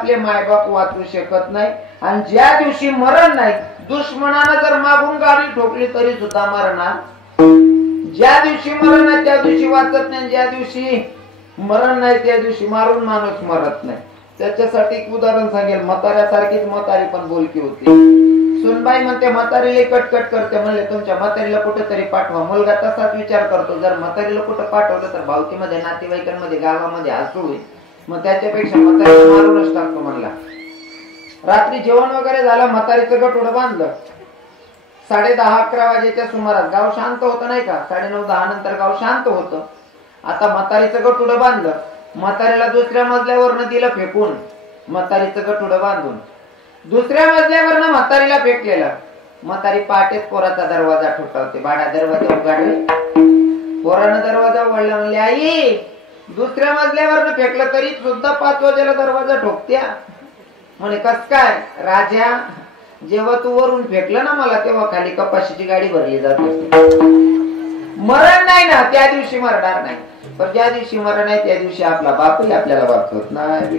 आपले मायबाप वाचू शकत नाही आणि ज्या दिवशी मरण नाही, दुश्मनानं जर मागून गाडी ठोकली तरी सुद्धा मरणार. ज्या दिवशी मरण आहे त्या दिवशी वाचत नाही, ज्या दिवशी मरण नाही त्या दिवशी मारून माणूस मरत नाही. त्याच्यासाठी एक उदाहरण सांगेल. म्हाताऱ्यासारखीच म्हातारी पण बोलकी होती. सुनबाई म्हणते म्हातारीला कटकट करते, म्हणले तुमच्या म्हातारीला कुठेतरी पाठवा. मुलगा तसाच विचार करतो, जर म्हातारीला कुठं पाठवलं तर भावकीमध्ये, नातेवाईकांमध्ये, गावामध्ये हसू होईल, मग त्याच्यापेक्षा म्हातारीला मारूनच टाकतो म्हणला. रात्री जेवण वगैरे झालं, म्हातारीचं गटोडं बांधलं. 10:30-11 वाजेच्या सुमारास गाव शांत होतं नाही का, 9:30-10 नंतर गाव शांत होतं. आता म्हातारीचं गटोडं बांधलं. म्हातारीला दुसऱ्या मजल्यावरनं दिलं फेकून, म्हातारीचं गटोडं बांधून दुसऱ्या मजल्यावरनं म्हातारीला फेकलेलं. म्हातारी पहाटेच पोराचा दरवाजा ठोठावते. बाळा दरवाजा उघडले. पोरानं दरवाजा उघडला. म्हणले आई दुसऱ्या मजल्यावरनं फेकलं तरी सुद्धा 5 वाजेला दरवाजा ठोकत्या. म्हणे कस काय राजा, जेव्हा तू वरून फेकलं ना मला तेव्हा खाली कपाशीची गाडी भरली जात असते. मरण नाही ना त्या दिवशी मरणार नाही, पण ज्या दिवशी मरण आहे त्या दिवशी आपला बापही आपल्याला वाचवत नाही.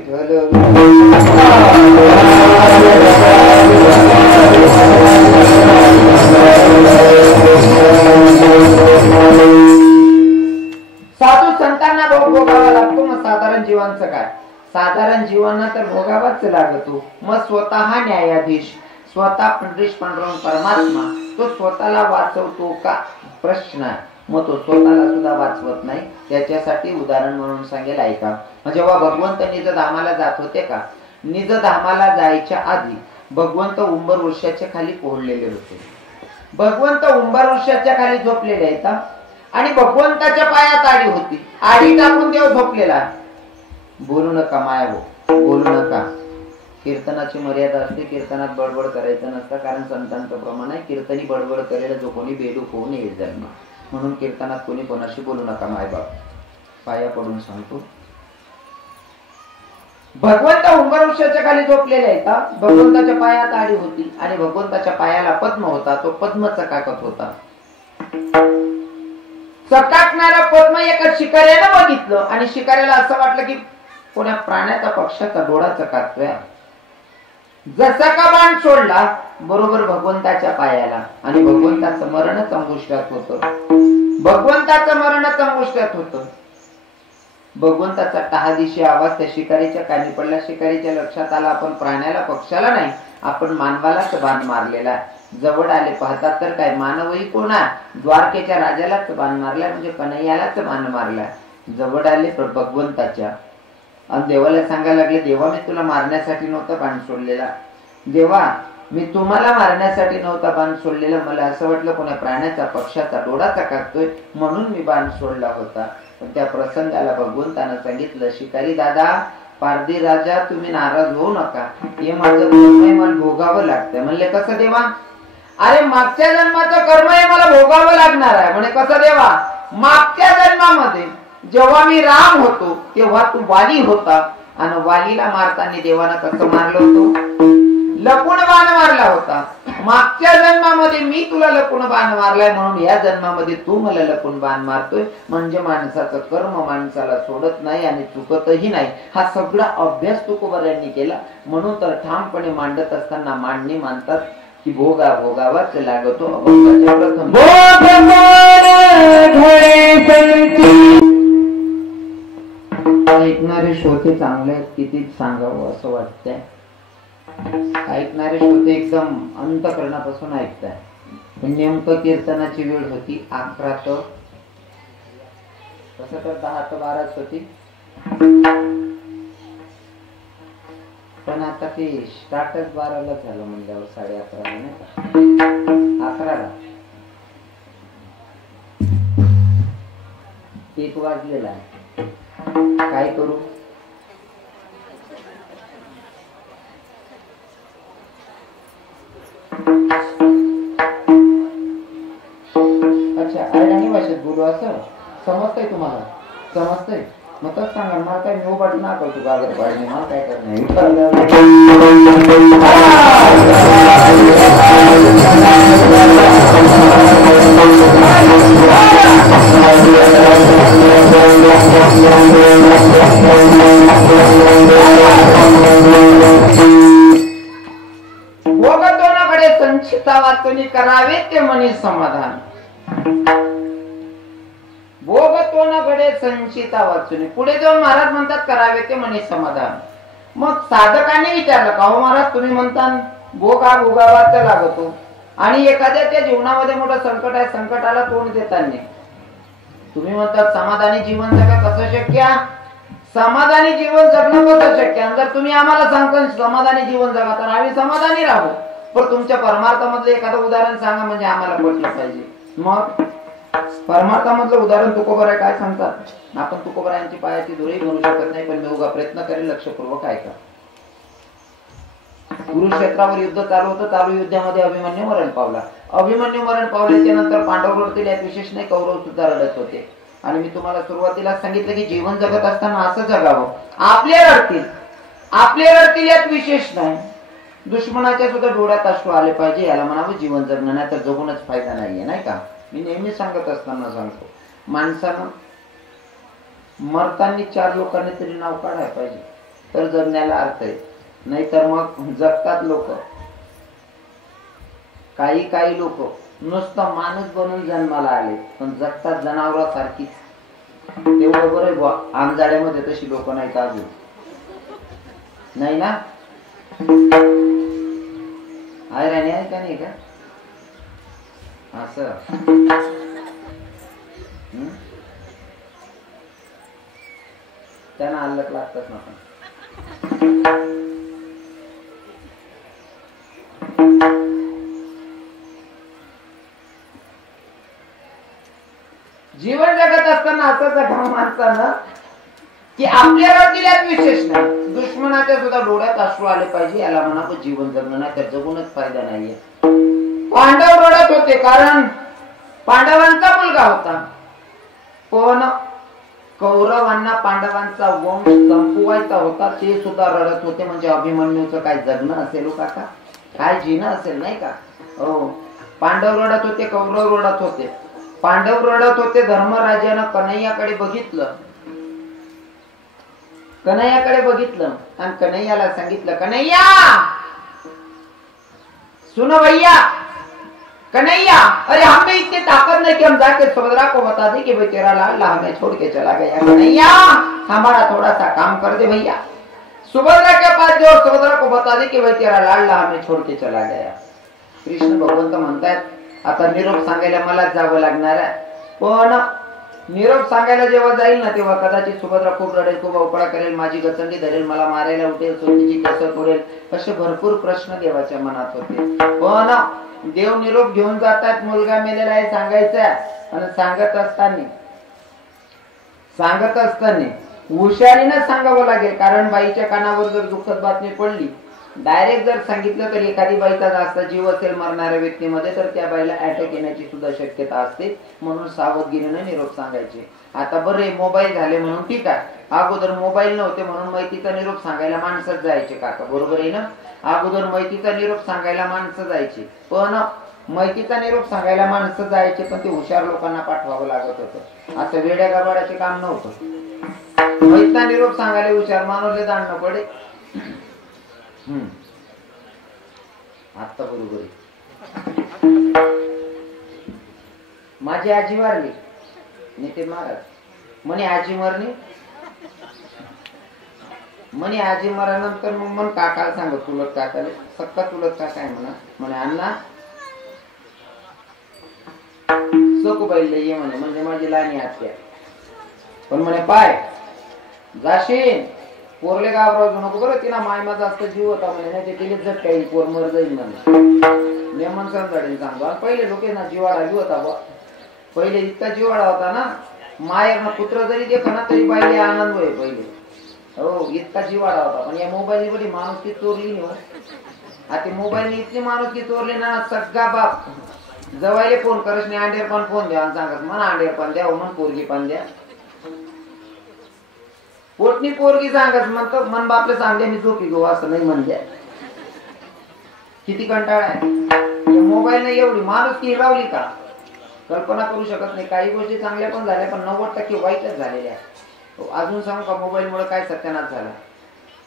साधू संतांना भोग भोगावा लागतो. मग साधारण जीवांचं काय? साधारण जीवांना तर भोगावाच लागतो. मग स्वतः न्यायाधीश, स्वतः पंढरीश परमात्मा, तो स्वतःला वाचवतो का प्रश्न आहे. मग तो स्वतःला सुद्धा वाचवत नाही. त्याच्यासाठी उदाहरण म्हणून सांगेल ऐका. जेव्हा भगवंत निजधामाला जात होते का, निजधामाला जायच्या आधी भगवंत उंबर वृक्षाच्या खाली पोहलेले होते. भगवंत उंबर वृक्षाच्या खाली झोपलेले आहेत आणि भगवंताच्या पायात आडी होती. आडी टाकून देव झोपलेला. बोलू नका मायावो, बोलू नका. कीर्तनाची मर्यादा असते. कीर्तनात बडबड करायचं नसतं, कारण संतांचं प्रमाण आहे कीर्तनी बडबड करेल जो कोणी बेडूक होऊन येईल जन्म. म्हणून कीर्तनात कोणी कोणाशी बोलू नका. मायबाप पाया पडून सांगतो. भगवंत उंबर वृक्षाच्या खाली झोपलेले आहेत. भगवंताच्या पायात आडी होती आणि भगवंताच्या पायाला पद्म होता. तो पद्म चकाकत होता. चकाकणारा पद्म एका शिकाऱ्यानं बघितलं आणि शिकाऱ्याला असं वाटलं की कोणा प्राण्याचा पक्षाचा डोळा चकाकतोय. जसा का बाण सोडला बरोबर भगवंताच्या पायाला आणि भगवंताचं मरणच अंगुष्ठात होतं. भगवंताचं मरणच अंगुष्ठात होतं. भगवंताचा टहादिशी आवाज त्या शिकारीच्या कानी पडला. शिकारीच्या लक्षात आला आपण प्राण्याला पक्षाला नाही, आपण मानवालाच बाण मारलेला. जवळ आले पाहतात तर काय मानवही कोणा, द्वारकेच्या राजालाच बाण मारला, म्हणजे कन्हैयालाच बाण मारला. जवळ आले भगवंताच्या आणि देवाला सांगायला लागले, देवा मी तुला मारण्यासाठी नव्हता बाण सोडलेला. देवा मी तुम्हाला मारण्यासाठी नव्हता बाण सोडलेला, मला असं वाटलं कोणा प्राण्याचा पक्षाचा डोळा चकाकतोय म्हणून मी बाण सोडला होता. पण त्या प्रसंगाला भगवंतानं सांगितलं, शिकारी दादा, पारधी राजा, तुम्ही नाराज होऊ नका, हे माझं कर्म आहे, मला भोगावं लागतंय. म्हणले कसं देवा? अरे मागच्या जन्माचं कर्म आहे, मला भोगावं लागणार आहे. म्हणे कसं देवा? मागच्या जन्मामध्ये जेव्हा मी राम होतो तेव्हा तू वाली होता आणि वालीला मारताना देवानं कसं मारलं होतं? लपून बाण मारला होता. मागच्या जन्मामध्ये मी तुला लपून बाण मारलाय म्हणून या जन्मामध्ये तू मला लपून बाण मारतोय. म्हणजे माणसाचं कर्म माणसाला सोडत नाही आणि चुकतही नाही. हा सगळा अभ्यास तुकोबारांनी केला. म्हणून तर ठामपणे मांडत असताना मांडणी मानतात की भोगा भोगावाच लागतो. प्रथम ऐकणारे श्रोते चांगले आहेत, किती सांगावं असं वाटतंय. ऐकणारे श्रोते एकदम अंतःकरणापासून ऐकताय. नेमकं कीर्तनाची वेळ होती 11 तर तसं तर 10 तर 12च होती, पण आता ते स्टार्टच 12ला झालं म्हणल्यावर 11:30 नाही का? 11ला 1 वाजलेला आहे. काय करू? अच्छा अडाणी भाषेत बोलू असं समजतंय तुम्हाला? समजतंय? मग तसं सांगा. मला काय मी उभाट ना करतो कागद पाडणे, मला काय करणार वाचून करावे ते मनी समाधान, भोग तो न घडे संचिता वाचून. पुढे जाऊन महाराज म्हणतात करावे ते मनी समाधान. मग साधकाने विचारलं का हो महाराज तुम्ही म्हणता भोग हा भोगावाचा लागतो आणि एखाद्या त्या जीवनामध्ये मोठं संकट आहे, संकटाला तोंड देताना तुम्ही म्हणतात समाधानी जीवन जगा कसं शक्य, समाधानी जीवन जगणं कसं शक्य. जर तुम्ही आम्हाला सांगता समाधानी जीवन जगा तर आम्ही समाधानी राहू, पण तुमच्या परमार्थामधलं एखादं उदाहरण सांगा म्हणजे आम्हाला पटलं पाहिजे. मग परमार्थामधलं उदाहरण तुकोबराय काय सांगतात. आपण तुकोबरायांची पायाची दोरी म्हणू शकत नाही, पण मी उगा प्रयत्न करेल लक्षपूर्वक ऐका. कुरुक्षेत्रावर युद्ध चालू होतं, चालू युद्धामध्ये अभिमन्यू मरण पावला. अभिमन्यू मरण पावल्याच्या नंतर पांडव रडतील यात विशेष नाही, कौरव सुद्धा रडत होते. आणि मी तुम्हाला सुरुवातीला सांगितलं की जीवन जगत असताना असं जगावं. आपले रडतील यात विशेष नाही, दुश्मनाच्या सुद्धा डोळ्यात अश्रू आले पाहिजे याला म्हणावं जीवन जगणं, नाही तर जगूनच फायदा नाहीये, नाही का. मी नेहमी सांगत असताना सांगतो माणसानं मरताना 4 लोकांनी तरी नाव काढायला पाहिजे तर जगण्याला अर्थ आहे, नाहीतर मग जगतात लोक. काही लोक नुसतं माणूस बनून जन्माला आले पण जगतात जनावरांसारखीच. तेवढं बरं बुवा, आमजाड्यामध्ये तशी लोक नाहीत अजून, नाही ना. राणी आहे का नाही का असं. त्यांना अल्लक लागतात ना. जीवन जगत असताना असं जगावं माणसानं की आपल्या रडतील्यात विशेष नाही, दुश्मनाच्या सुद्धा डोळ्यात अश्रू आले पाहिजे याला म्हणावं जीवन जगणं, नाही तर जगूनच फायदा नाहीये. पांडव रडत होते कारण पांडवांचा मुलगा होता, पण कौरवांना पांडवांचा वंश संपवायचा होता, ते सुद्धा रडत होते. म्हणजे अभिमन्यूचं काय जगणं असेल काका, काय जीणं असेल, नाही का. हो, पांडव रडत होते, कौरव रडत होते. पांडव रडत होते, धर्मराजानं कन्हैयाकडे बघितलं, आणि कन्हैयाला सांगितलं कन्हैया सुनो भैया, कन्हैया अरे हम में इतनी ताकत नहीं कि हम जाके सुभद्रा को बता दे कि भाई तेरा लाल हमें छोड़ के चला गया, कन्हैया हमारा थोड़ा सा काम कर दे भैया. सुभद्रा के पास जो सुभद्रा को बता दे कि भाई तेरा लाल हमें छोड़ के चला गया. कृष्ण भगवंत म्हणतात आता निरोप सांगायला मलाच जावं लागणार आहे, पण निरोप सांगायला जेव्हा जाईल ना तेव्हा कदाचित सुभद्रा खूप रडेल, खूप अवकळा करेल, माझी गचंडी धरेल, मला मारायला उठेल, सोनीची केस तोडेल, असे भरपूर प्रश्न देवाच्या मनात होते. पण देव निरोप घेऊन जातात, मुलगा मेलेला आहे सांगायचा, आणि सांगत असताना हुशारीनं सांगावं लागेल. कारण बाईच्या कानावर जर दुःखद बातमी पडली, डायरेक्ट जर सांगितलं तर एखादी बाईचा जास्त जीव असेल मरणाऱ्या व्यक्तीमध्ये तर त्या बाईला अटॅक येण्याची सुद्धा शक्यता असते, म्हणून सावधगिरीने निरोप सांगायचे. आता बरे मोबाईल झाले म्हणून ठीक आहे, अगोदर मोबाईल नव्हते म्हणून माहितीचा निरोप सांगायला माणसंच जायचे काका, बरोबर आहे ना. अगोदर माहितीचा निरोप सांगायला माणसं जायची, पण माहितीचा निरोप सांगायला माणसं जायचे पण ते हुशार लोकांना पाठवावं लागत होतं. असं वेड्या गाबाड्याचे काम नव्हतं. माहितीचा निरोप सांगायला हुशार माणूसले जाणं पडे. आता बरोबर आहे. माझी आजी वारली, नितीन महाराज म्हणे आजी मरली, म्हणे आजी मरल्यानंतर मग मन काकाला सांगत, चुलत काकाले, सक्का चुलत काका आहे म्हणा, म्हणे अण्णा सखूबाईला ये म्हणे, म्हणजे माझी लहानी आत्या. पण म्हणे पाय जाशील पोरले गाव राजू नको बरं, तिला मायमा जास्त जीव होता म्हणे, नाही ते तिने जट काही पोर मर जाईल म्हणे. नेमन समजाडील सांगतो. आणि पहिले लोक ना जीवाडा जीव होता बा, पहिले इतका जीवाडा होता ना, मायर पुत्र जरी देखा ना तरी बाईले आनंद होय पहिले. हो, इतका जीवाडा होता. पण या मोबाईल मध्ये माणूस ती चोरली नाही. आता मोबाईल इतकी माणूस की चोरली ना, सगळा बाप जवायले फोन करत नाही, अंडेर पण फोन द्या आणि सांगत म्हणा अंडेर पण द्या, मन पोरगी पण द्या. पोटनी पोरगी सांगत म्हणतो, मन बापले सांगले मी झोपी गो असं नाही म्हणल्या. किती कंटाळा आहे मोबाईल नाही. एवढी माणूस की हिरावली का कल्पना करू शकत नाही. काही गोष्टी चांगल्या पण झाल्या, पण 90% वाईटच झालेल्या. अजून सांगू का मोबाईल मुळे काय सत्यानाश झाला.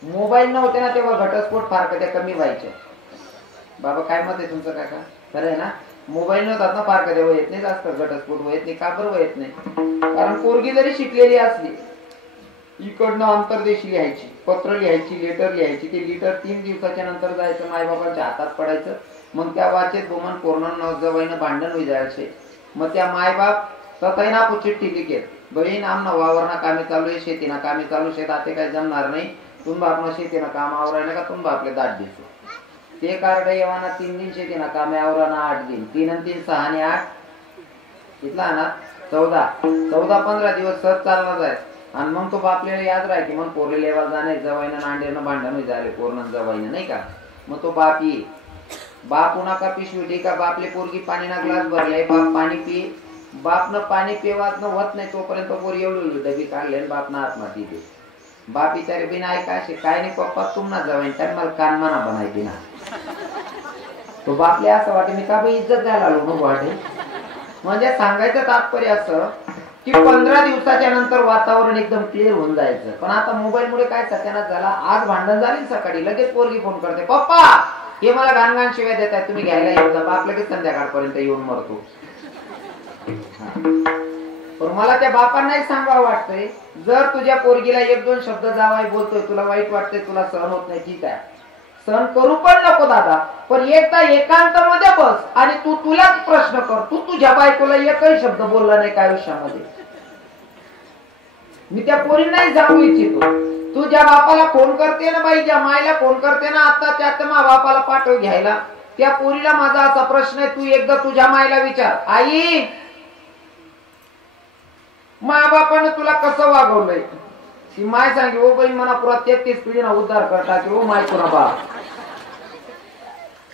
मोबाईल नव्हते ना तेव्हा घटस्फोट फार कधी कमी व्हायचे. बाबा काय मत आहे तुमचं काका. खरं आहे ना. मोबाईल नव्हतात ना फार कधी वयत नाही, जास्त घटस्फोट वयत नाही. का बरं वयत नाही? कारण पोरगी जरी शिकलेली असली, इकडनं अंतरदेशी लिहायची, पत्र लिहायची, लेटर लिहायची, ते लेटर 3 दिवसाच्या नंतर जायचं मायबापाच्या हातात पडायचं. मग त्या वाचेत गोमन पूर्ण जवळनं भांडण होई जायचे. मग त्या मायबाप स्वतः ना चिठ्ठी लिखेत, बहीण आमना वावरना कामे चालू आहे, शेतीना कामे चालू, शेतात ते काही जमणार नाही, तुम बापना शेतीना काम आवरायला का तुम बापले दाट दिसू. ते कार्ड येवाना 3 दिन शेतीना कामे आवराना 8 दिन, 3 आणि 3 6 आणि 8 कितला ना 14 दिवस सहज चालला जाय. आणि मग तो बापल्याला याद राह की मग पोरे लेवा जाणे, जवाईनं नांडेनं भांडण झाले, पोरण जवाईनं नाही का. मग तो बाप ये, बाप उन्हा का पिशवी ठीक का, बापले पोरगी पाणी ना ग्लास भरलाय, बाप पाणी पी, बापनं पाणी पिवाच होत नाही तोपर्यंत पोर एवढी डबी काढले आणि बापना आत्महत्या दे. बाप विचारे बिना ऐका काय नाही पप्पा तुम ना जवाईन तर मला कानमाना बनायची ना. तो बापले असं वाटे मी का बाई इज्जत द्यायला आलो नको वाटे. म्हणजे सांगायचं तात्पर्य असं की 15 दिवसाच्या नंतर वातावरण एकदम क्लिअर होऊन जायचं. पण आता मोबाईल मुळे काय सत्यानाश झाला, आज भांडण झाली सकाळी लगेच पोरगी फोन करते, पप्पा हे मला घाण शिवाय देत आहे, तुम्ही घ्यायला येऊ जा. बाप लगेच संध्याकाळपर्यंत येऊन मरतो. पण मला त्या बापांनाही सांगावं वाटतंय, जर तुझ्या पोरगीला 1-2 शब्द जावाई बोलतोय, तुला वाईट वाटतंय, तुला सहन होत नाही, ठीक आहे सहन करू पण नको दादा, पण एकदा एकांत मध्ये बस आणि तू तुलाच प्रश्न कर, तू तुझ्या बायकोला एकही शब्द बोलला नाही का आयुष्यामध्ये. मी त्या पोरींनाही सांगू इच्छितो, तू ज्या बापाला फोन करते ना बाई, ज्या मायला फोन करते ना आता त्या मा बापाला पाठव घ्यायला, त्या पोरीला माझा असा प्रश्न आहे, तू एकदा तुझ्या मायला विचार, आई मा बापाने तुला कसं वागवलंय. ती माय सांगे ओ बाई म्हणा पुरा 33 पिढीना उद्धार करता की ओ माय तुला बाप.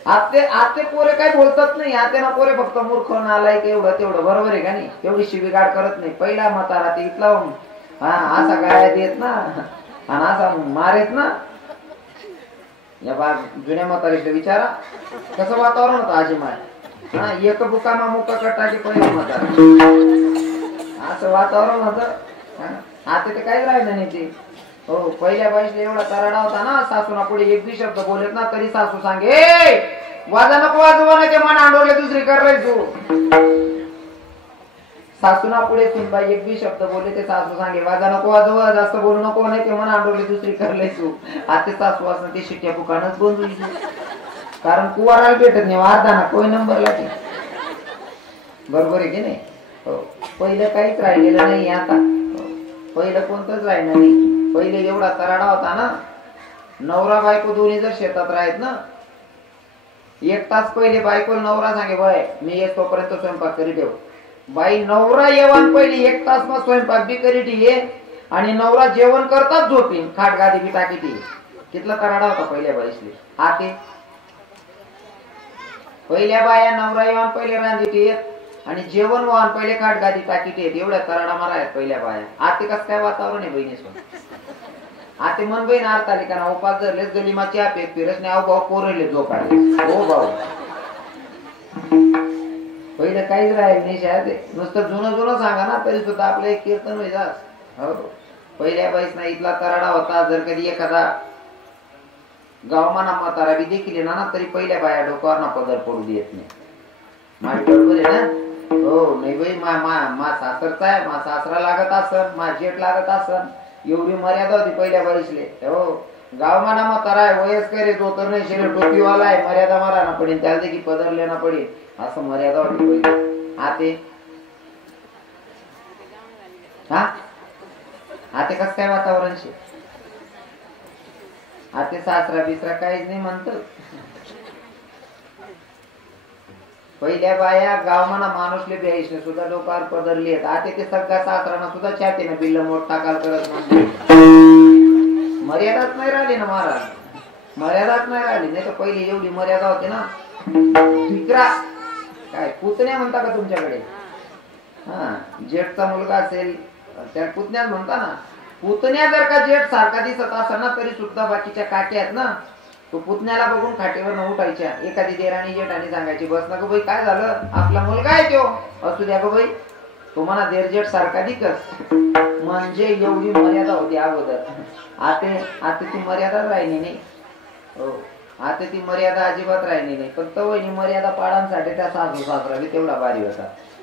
आते पोरे काय बोलतात नाही, आते ना पोरे फक्त मूर्ख नालायक एवढं तेवढं, बरोबर आहे का नाही. एवढी शिवीगाड करत नाही. पहिला म्हातारा ते इथला असा गाळ्यात येत ना आणि असा मारेत ना. या बा जुन्या म्हातारीला विचारा कसं वातावरण होतं आजी माय. हा एक बुकामा मुका कटाची पहिली म्हातारा असं वातावरण होतं. आता ते काहीच राहिलं नाही ते. हो पहिल्या बाईला एवढा तराडा होता ना, सासूना पुढे एक बी शब्द बोलत ना तरी सासू सांगे वाजा नको वाजवा नाही, ते मन आंडवले दुसरी करलंय तू. सासूना पुढे सुनबाई एक बी शब्द बोलले ते सासू सांगे वाजा नको वाजवा, जास्त बोलू नको नाही, ते मन आंडवले दुसरी करलंय तू. आता सासू असं ते शिट्ट्या बुकानच बंद होईल, कारण कुवाराला भेटत नाही वारदाना कोई नंबरला ते. बरोबर आहे की नाही. हो पहिलं काहीच राहिलेलं नाही आता. पहिलं कोणतंच राहिलं नाही. पहिले एवढा तराडा होता ना, नवरा बायको दोन्ही जर शेतात राहत ना, 1 तास पहिले बायको नवरा सांगे बाय मी येत तोपर्यंत स्वयंपाक करी ठेव. बाई नवरा येवान पहिले 1 तास मग स्वयंपाक बी करी ठे आणि नवरा जेवण करताच झोपीन, खाट गादी बी टाकी ती. कितला तराडा होता पहिल्या बाईसले. आते पहिल्या बाया नवरा येवान पहिले रांधीत येत आणि जेवण वाहन पहिले खाट गादी टाकीत येत. एवढ्या तराडा मारा पहिल्या बाया. आते कसं काय वातावरण आहे बहिणीसोबत. आते मन बहीण आरताली का ना उपास धरलेच गलिमाची आपे फिरस नाही भाऊ पोरले झोपाले. हो भाऊ पहिलं काहीच राहील नाही शाळेत. नुसतं जुनं सांगा ना तरी सुद्धा आपलं एक कीर्तन व्हायचं. हो पहिल्या बाईस ना इथला तराडा होता. जर कधी एखादा गावमाना म्हातारा बी देखील ना तरी पहिल्या बाया डोक्यावर ना पदर पडू देत नाही. माझी बरोबर आहे ना. हो नाही बाई मा सासरचा आहे, मा सासरा लागत असन, मा जेठ लागत असन, एवढी मर्यादा होती पहिल्या बाईसले. हो गावमाना म्हातारा आहे, वयस्कर आहे, तो तर नाही शरीर टोपीवाला आहे, मर्यादा मारा ना पडेल, त्याला देखील पदर लेना पडेल, असं मर्यादा होती पहिली. आते कस काय वातावरण शे. आते सासरा बिसरा काहीच नाही म्हणत. पहिल्या बाया गावमाना माणूसले ब्याईसने सुद्धा डोकार पदरली आहेत. आता ते सगळ्या सासरांना सुद्धा छातीने बिल्ल मोठ टाकाल करत म्हणते. मर्यादाच नाही राहिली ना महाराज, मर्यादाच नाही राहिली. नाही तर पहिली एवढी मर्यादा होती ना. विक्रा काय पुतण्या म्हणता का तुमच्याकडे. हा जेठचा मुलगा असेल त्या पुतण्याच म्हणता ना. पुतण्या जर का जेठ सारखा दिसत असेल ना तरी सुद्धा बाकीच्या काट्या आहेत ना, तो पुतण्याला बघून खाटेवर न उठायच्या. एखादी देराणी जेठाणी सांगायची बस ना गो बाई काय झालं, आपला मुलगा आहे तो, असू द्या गो बाई, तो म्हणा देर जेठ सारखा दिकस. म्हणजे एवढी मर्यादा होती अगोदर. आता ती मर्यादा राहिली नाही. हो आता ती मर्यादा अजिबात राहिली नाही. फक्त वहिनी मर्यादा पाळांसाठी त्या सासू सासरा बी तेवढा भारी होता.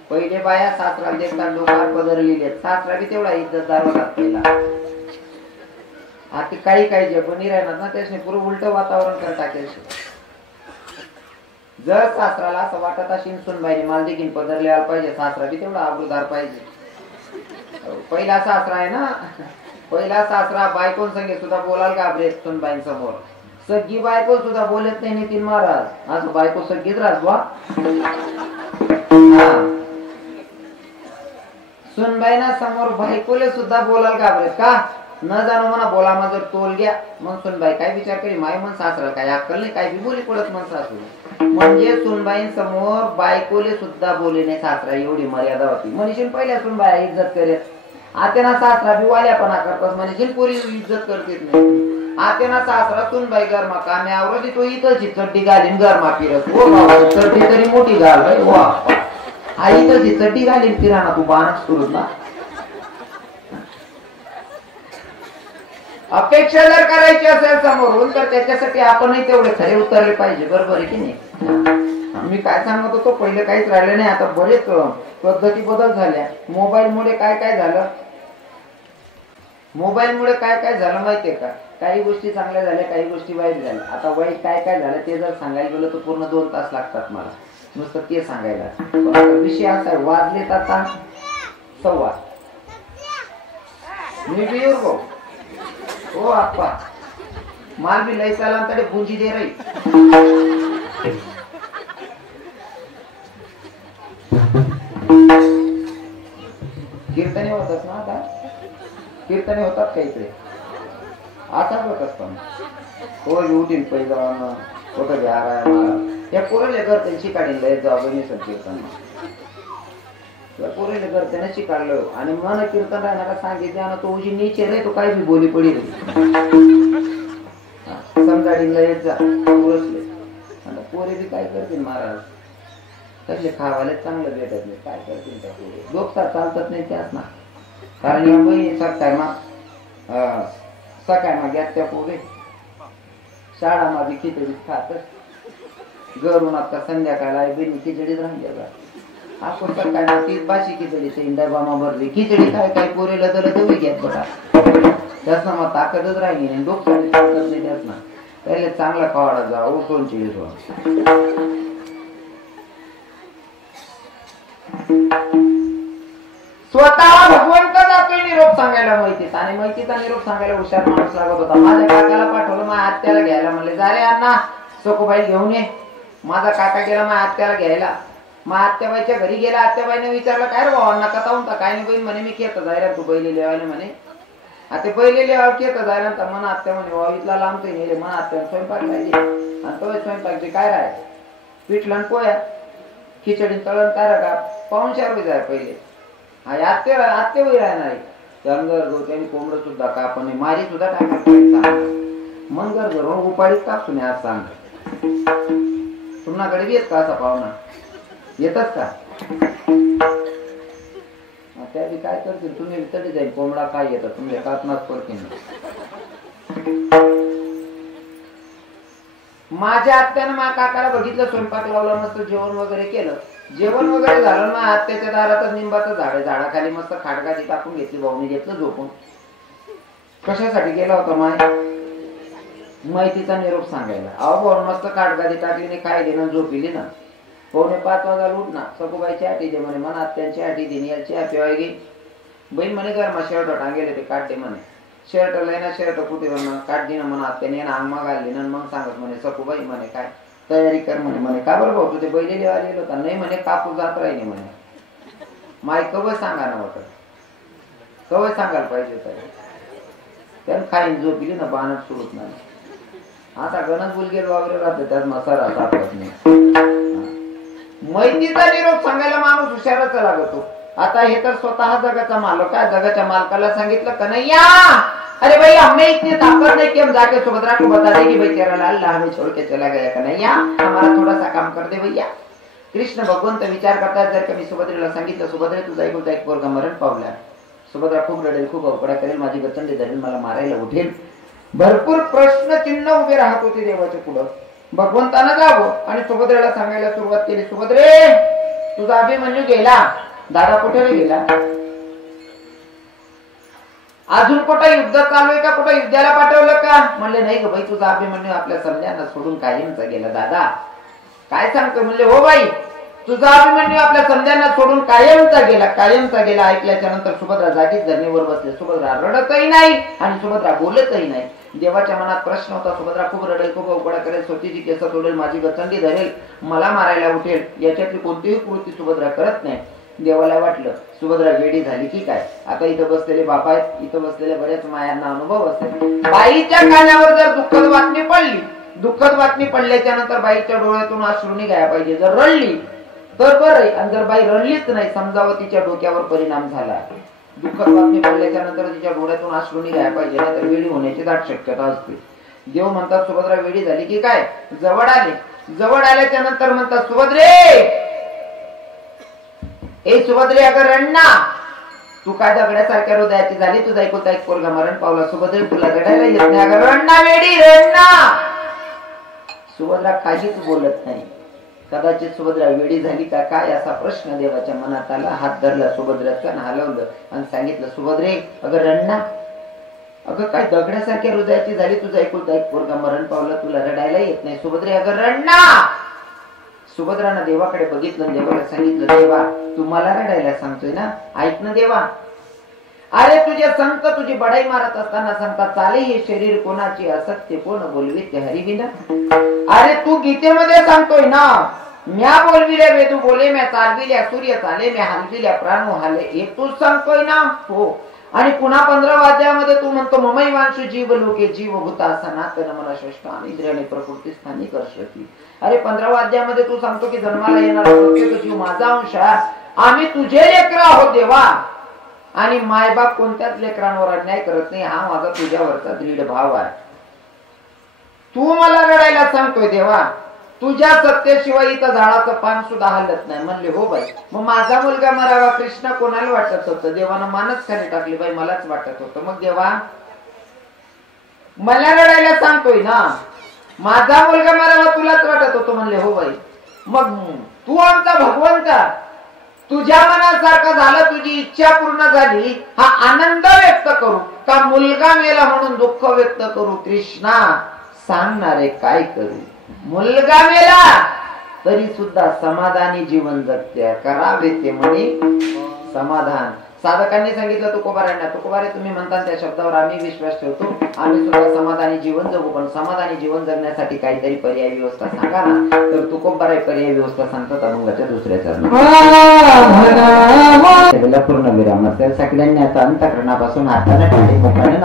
पहिले बाया सासरा देखतात डोकार पदरलेले, सासरा बी तेवढा इज्जतदार होता पहिला. आता काही काही जे पण राहणार ना त्याने पुरं उलट वातावरण कर टाकेल. जर सासराला असं वाटत असेल सुनबाईने मला देखील पदरलेला पाहिजे, सासरा बी तेवढा आबरूदार पाहिजे. पहिला सासरा आहे ना, पहिला सासरा बायकोन संगे सुद्धा बोलाल का आपले सुनबाईंसमोर. सगळी बायको सुद्धा बोलत नाही नितीन महाराज. आज बायको सगळीच राजवा. सुनबाईना समोर बायकोले सुद्धा बोलाल घाबरेत का न जाणू म्हणा बोला मग जर तोल घ्या. मग सुनबाई काय विचार करी माय मन सासरा काय अक्कल नाही काय बी बोली पडत मन सासू. म्हणजे सुनबाई समोर बायकोले सुद्धा बोले नाही सासरा, एवढी मर्यादा होती. म्हणशील पहिल्या सुनबाई इज्जत करेत, आतेना सासरा बी वाल्यापणा करतात. म्हणशील पुरी इज्जत करतेच नाही. आतेना सासरा सुनबाई गरमा कामे आवरली तो इथंची चड्डी घालीन गरमा फिरत. हो बाबा चड्डी तरी मोठी घाल बाई. वा आई तर चड्डी घालीन फिराना तू बाणच करून ना. अपेक्षा जर करायची असेल समोरून तर त्याच्यासाठी आपणही तेवढे खरे उतरले पाहिजे. बरोबर आहे की नाही. मी काय सांगत होतो पहिले काहीच राहिले नाही. आता बरेच पद्धती बदल झाल्या. मोबाईलमुळे काय काय झालं, मोबाईलमुळे काय काय झालं माहितीये का. काही गोष्टी चांगल्या झाल्या, काही गोष्टी वाईट झाल्या. आता वाईट काय काय झालं ते जर सांगायला गेलं तर पूर्ण 2 तास लागतात मला नुसतं ते सांगायला. विषय असा आहे वाजलेत आता 1:15. मी बी येऊ गो हो आप्पा माल बी लई चाला तडे पुंजी दे रही. कीर्तने होतात ना आता, कीर्तने होतात का इकडे आता होत असतात. हो उठीन पैसा होतं बिहार या पोरेले करते शिकाडीन लय जबाबदारी कीर्तन या पोरेले करते ना शिकाडलं. आणि मन कीर्तन राहणार का सांगितले आणि तो उजी नीचे रे तो काही बी बोली पडी रे समजाडीन लय जा पोरसले. आता पोरे बी काय करतील महाराज तसले खावायला चांगलं भेटत नाही. काय करतील त्या पोरे डोकता चालतात नाही त्याच ना. कारण या बाई सकाळमा घ्या त्या पोरे शाळामा बी खिचडी खातच घरून आता संध्याकाळला बिनी खिचडीच राहिल्या. आपण सकाळला तीच बाशी खिचडी डबामा भरली खिचडी काय काय पोरेला तर जवळ घ्यात बघा. त्याच ना मग ताकदच राहिली नाही. डोकसाठी ताकद नाही त्याच ना. पहिले चांगला खावाडा जा उठून चिडीच स्वतः भगवंत जातोय निरोप सांगायला माहितीत. आणि माहितीचा निरोप सांगायला हुशार माणूस लागत होता. माझ्या काकाला पाठवलं माझ्या आत्याला घ्यायला. म्हणले जा रे अण्णा सखूबाई घेऊन ये. माझा काका गेला माझ्या आत्याला घ्यायला. मग आत्याबाईच्या घरी गेला. आत्याबाईने विचारलं काय रे भाऊ अण्णा कथा होता काय नाही बहीण म्हणे मी खेळत जायला तू बैले लेवायला म्हणे. आता बैले लेवा खेळत जायला तर मन आत्या म्हणे भाऊ इथला लांबतोय नेले मन आत्या स्वयंपाक लागली. आणि तो स्वयंपाकची काय राहाय पिठलं पोया खिचडी तळण काय का ₹500 जाय पहिले. आत्ते वय राहणार गंगर गो त्यांनी कोंबड सुद्धा कापणे मारी सुद्धा टाकायचं मंगर घरून उपाडीत कापसून आज सांग. तुमच्याकडे बी येत का असा पाहुणा येतच का त्या बी काय करतील तुम्ही तरी जाईल कोंबडा काय येतात तुमच्या कापणात पडतील. माझ्या आत्यानं माझ्या काकाला बघितलं स्वयंपाक लावला मस्त जेवण वगैरे केलं. जेवण वगैरे झालं ना आत्याच्या दारातच निंबाचं झाड आहे. झाडाखाली मस्त खाडगाची टाकून घेतली. भाऊनी घेतलं झोपून. कशासाठी गेला होता माय माहितीचा निरोप सांगायला. अहो भाऊ मस्त खाडगाची टाकली नाही काय देणं झोपिली ना. 4:45 वाजता उठ ना सखूबाईची आठी दे म्हणे मला आत्यांची आठी देणे याची पिवाय गे बहीण म्हणे गरमा शर्ट टांगेले ते काढते म्हणे. शर्ट लयना शर्ट कुठे काढली ना म्हणा आत्याने अंगमा घालली ना मग सांगत म्हणे सखूबाई म्हणे काय तयारी कर म्हणे. का बरं भाऊ तुझे बैले आलेलं होता नाही म्हणे कापूर जात राहिली म्हणे. माय कवय सांगा ना होत कवय सांगायला पाहिजे होतं. त्यानं खाईन झोपली ना बाणत सुरत नाही. आता गणत बुलगेर वगैरे राहते त्यात मसाला सापडत नाही. मैत्रीचा निरोप सांगायला माणूस हुशारच लागतो. आता हे तर स्वतः जगाचा मालक आहे. जगाच्या मालकाला सांगितलं कन्हैया अरे भाई हमें इतनी ताकत नहीं कि हम जाके सुभद्रा को बता दे कि भाई तेरा लाल हमें छोड़ के चला गया कन्हैया हमारा थोड़ा सा काम कर दे भैया. कृष्ण भगवंत विचार करतात जर कमी सुभद्रेला सांगितलं सुभद्रे तुझा एक पोरगा मरण पावला. सुभद्रा खूप रडेल खूप अवकडा करेल माझी गचंडी धरेल मला मारायला उठेल. भरपूर प्रश्न चिन्ह उभे राहत होते देवाच्या पुढं. भगवंतानं जावं आणि सुभद्रेला सांगायला सुरुवात केली, सुभद्रे तुझा अभिमन्यू गेला. दादा कुठे गेला? अजून कुठं युद्ध चालू आहे का? कुठं युद्धाला पाठवलं का? म्हणले नाही ग बाई, तुझा अभिमन्यू आपल्या सल्ल्यांना सोडून कायमचा गेला. दादा काय सांगतो? म्हणले हो बाई, तुझा अभिमन्यू आपल्या सल्ल्यांना सोडून कायमचा गेला. कायमचा गेला ऐकल्याच्या नंतर सुभद्रा जागीच धरणीवर बसले. सुभद्रा रडतही नाही आणि सुभद्रा बोलतही नाही. देवाच्या मनात प्रश्न होता, सुभद्रा खूप रडेल, खूप अवघड करेल, स्वतःची केस तोडेल, माझी गचंडी धरेल, मला मारायला उठेल, याच्यातली कोणतीही कृती सुभद्रा करत नाही. देवाला वाटलं सुभद्रा वेडी झाली की काय. आता इथं बसलेले बाबा आहेत, इथं बसलेल्या बऱ्याच मायांना अनुभव असेल. बाईच्या कानावर जर दुःखद बातमी पडली, दुःखद बातमी पडल्याच्या नंतर बाईच्या डोळ्यातून अश्रू निघायला पाहिजे. जर रडली तर बरं, आणि जर बाई रडलीच नाही, समजावं तिच्या डोक्यावर परिणाम झाला. दुःखद बातमी पडल्याच्या नंतर तिच्या डोळ्यातून अश्रू निघायला पाहिजे, नाही तर वेडी होण्याची दाट शक्यता असते. देव म्हणतात सुभद्रा वेडी झाली की काय. जवळ आले. जवळ आल्याच्या नंतर म्हणतात सुभद्रे, ए सुभद्रे अगं रडना, तू काय दगड्यासारख्या हृदयाची झाली, तुझा एकुलता एक पोरगा मरण पावला. सुभद्रे तुला रडायला येत नाही? अगं रडना वेडी रडना. सुभद्रा काहीच बोलत नाही. कदाचित सुभद्रा वेडी झाली का काय असा प्रश्न देवाच्या मनात आला. हात धरला सुभद्रेचा आणि हलवलं आणि सांगितलं सुभद्रे अगं रडना, अगं काय दगड्यासारख्या हृदयाची झाली, तुझा एकुलता एक पोरगा मरण पावला, तुला रडायला येत नाही? सुभद्रे अगं रडना. सुभद्रानं देवाकडे बघितलं, देवाला सांगितलं देवा तू मला रडायला सांगतोय ना, ऐक ना देवा. अरे तुझे संत तुझी बडाई मारत असताना सांगतात चाले हे शरीर कोणाचे, असत्य कोण बोलवी ते हरिविना. अरे तू गीतेमध्ये सांगतोय ना, म्या बोलविल्या वेदू बोले, म्या चालविल्या सूर्य चाले, म्या हलविल्या प्राणो हाले, हे तूच सांगतोय ना. हो. आणि पुन्हा 15 अध्यायामध्ये तू म्हणतो ममैवांशु जीव लोके जीव भूता सनातन मन श्रेष्ठ इंद्रियाने प्रकृती स्थानी करशती. अरे 15 अध्यायामध्ये तू सांगतो की जन्माला येणारा प्रत्येक जीव माझा अंश आहे, आम्ही तुझे लेकर आहोत देवा, आणि मायबाप कोणत्याच लेकरांवर अन्याय करत नाही, हा माझा तुझ्यावरचा दृढ भाव आहे. तू मला रडायला सांगतोय देवा, तुझ्या सत्तेशिवाय इथं झाडाचं पान सुद्धा हलत नाही. म्हणले हो बाई, मग माझा मुलगा मरावा कृष्ण कोणाला वाटत होतं? देवानं मानच खाली टाकली बाई, मलाच वाटत होतं. मग देवा मला रडायला सांगतोय ना, माझा मुलगा मरावा तुलाच वाटत होतं. म्हणले हो बाई, मग तू आमचा भगवंत, तुझ्या मनासारखं झालं, तुझी इच्छा पूर्ण झाली, हा आनंद व्यक्त करू का मुलगा मेला म्हणून दुःख व्यक्त करू? कृष्णा सांगणारे काय करू? मुलगा मेला तरी सुद्धा समाधानी जीवन जगते, करावे ते म्हणे समाधान. साधकांनी सांगितलं तुकोबारांना, तुकोबारे तुम्ही म्हणता त्या शब्दावर आम्ही विश्वास ठेवतो, आम्ही सुद्धा समाधानी जीवन जगू, पण समाधानी जीवन जगण्यासाठी काहीतरी पर्याय व्यवस्था सांगा ना. तर तुकोबाराय पर्याय व्यवस्था सांगतात अभंगाच्या दुसऱ्या चरणात. पूर्ण विराम असेल. सगळ्यांनी आता अंतःकरणापासून हाताने टाळी मोकळ्याने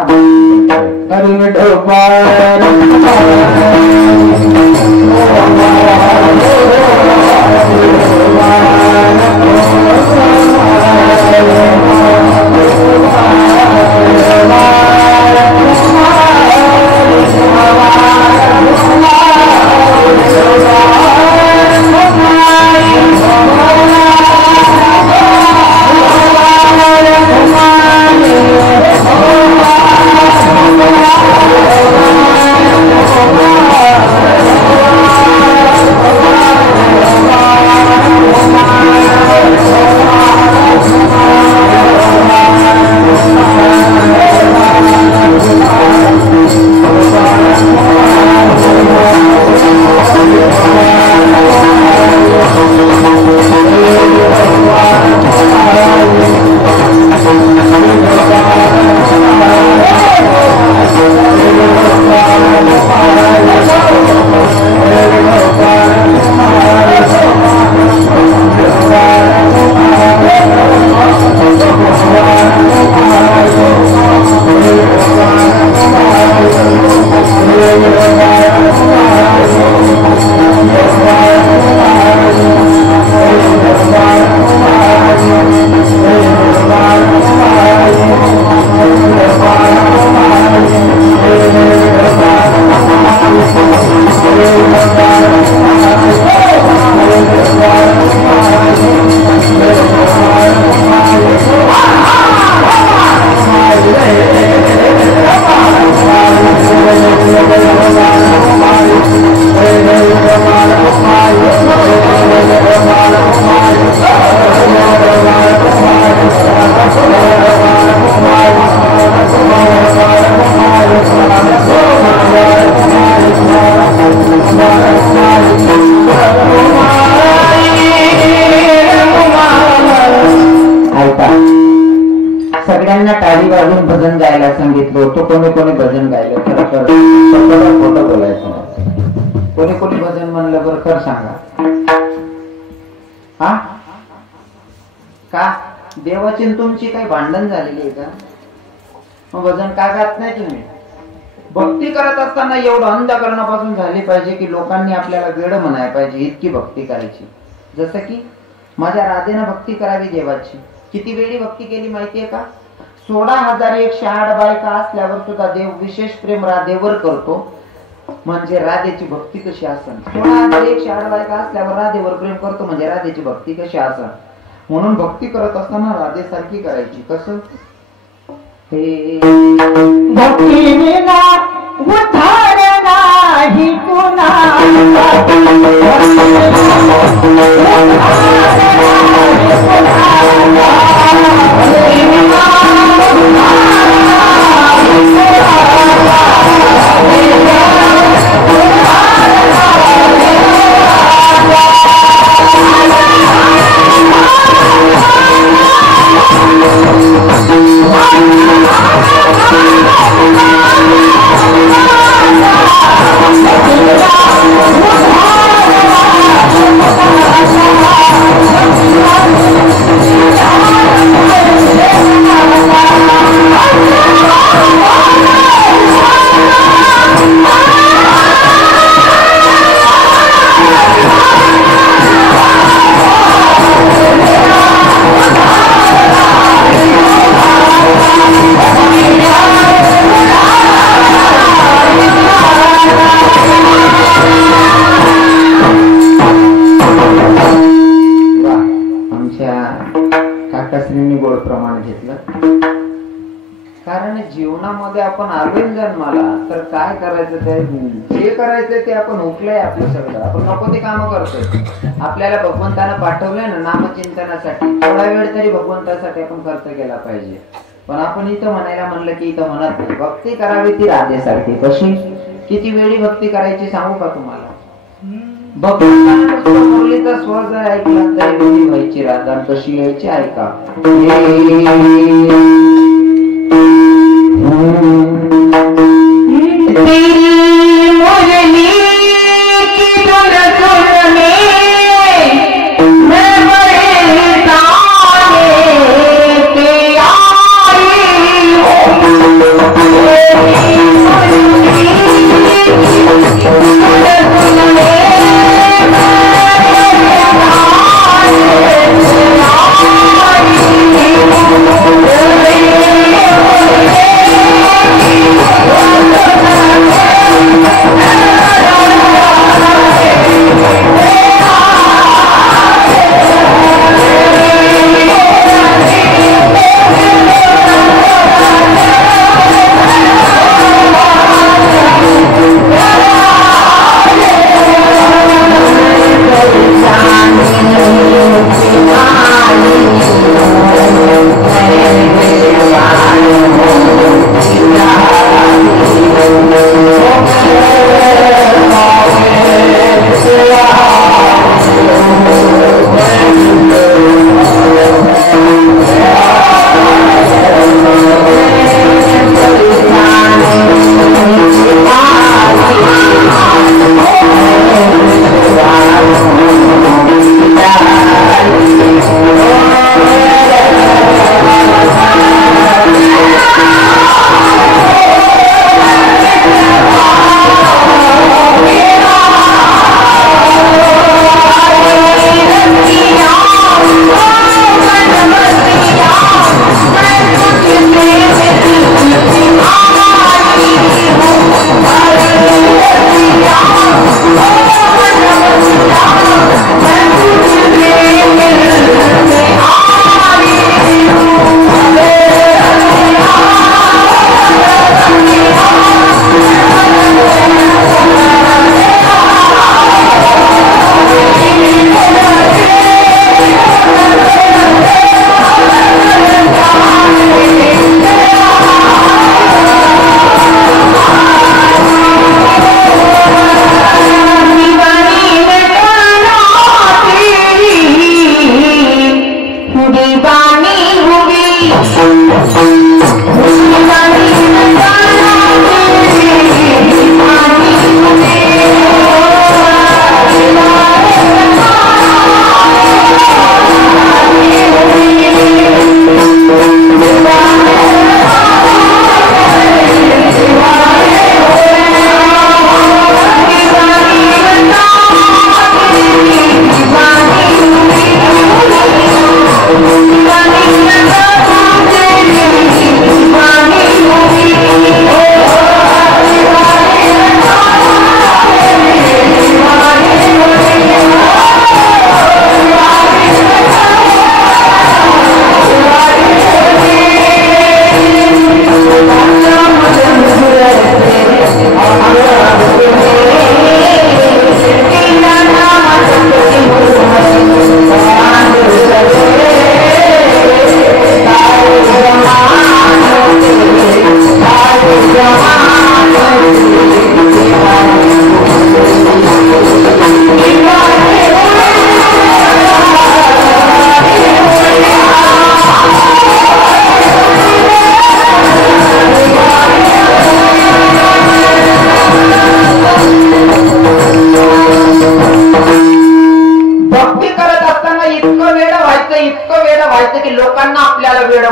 Oh कोणी कोणी भजन म्हणलं बरं खरं सांगा? हा का देवाची आणि तुमची काही भांडण झालेली आहे का? मग भजन का गात नाही तुम्ही? भक्ती करत असताना एवढं अंधकरणापासून झाली पाहिजे की लोकांनी आपल्याला वेड म्हणायला पाहिजे, इतकी भक्ती करायची. जसं की माझ्या राधेनं भक्ती करावी देवाची. किती वेळी भक्ती केली माहितीये का? 16,108 बायका असल्यावर सुद्धा देव विशेष प्रेम राधेवर करतो. म्हणजे राधेची भक्ती कशी असेल? 16,108 बायका असल्यावर राधेवर प्रेम करतो म्हणजे राधेची भक्ती कशी असेल? म्हणून भक्ती करत असताना राधेसारखी करायची. कसं? हे भक्ती विना उद्धार नाही जीवनामध्ये आपण आलोय जन्माला तर काय करायचं ते जे करायचंय ते आपण हुकलंय आपलं सगळं. आपण नको ते काम करतोय. आपल्याला भगवंतानं पाठवलंय ना नामचिंतनासाठी, थोडा वेळ तरी भगवंतासाठी आपण खर्च केला पाहिजे. पण आपण इथं म्हणायला म्हणलं की इथं म्हणत नाही. भक्ती करावी ती राधेसारखी. कशी? किती वेळी भक्ती करायची सांगू का तुम्हाला? भगवंतानं मुरलीचा स्वर जर ऐकला तरी वेळी व्हायची राधा कशी यायची ऐका.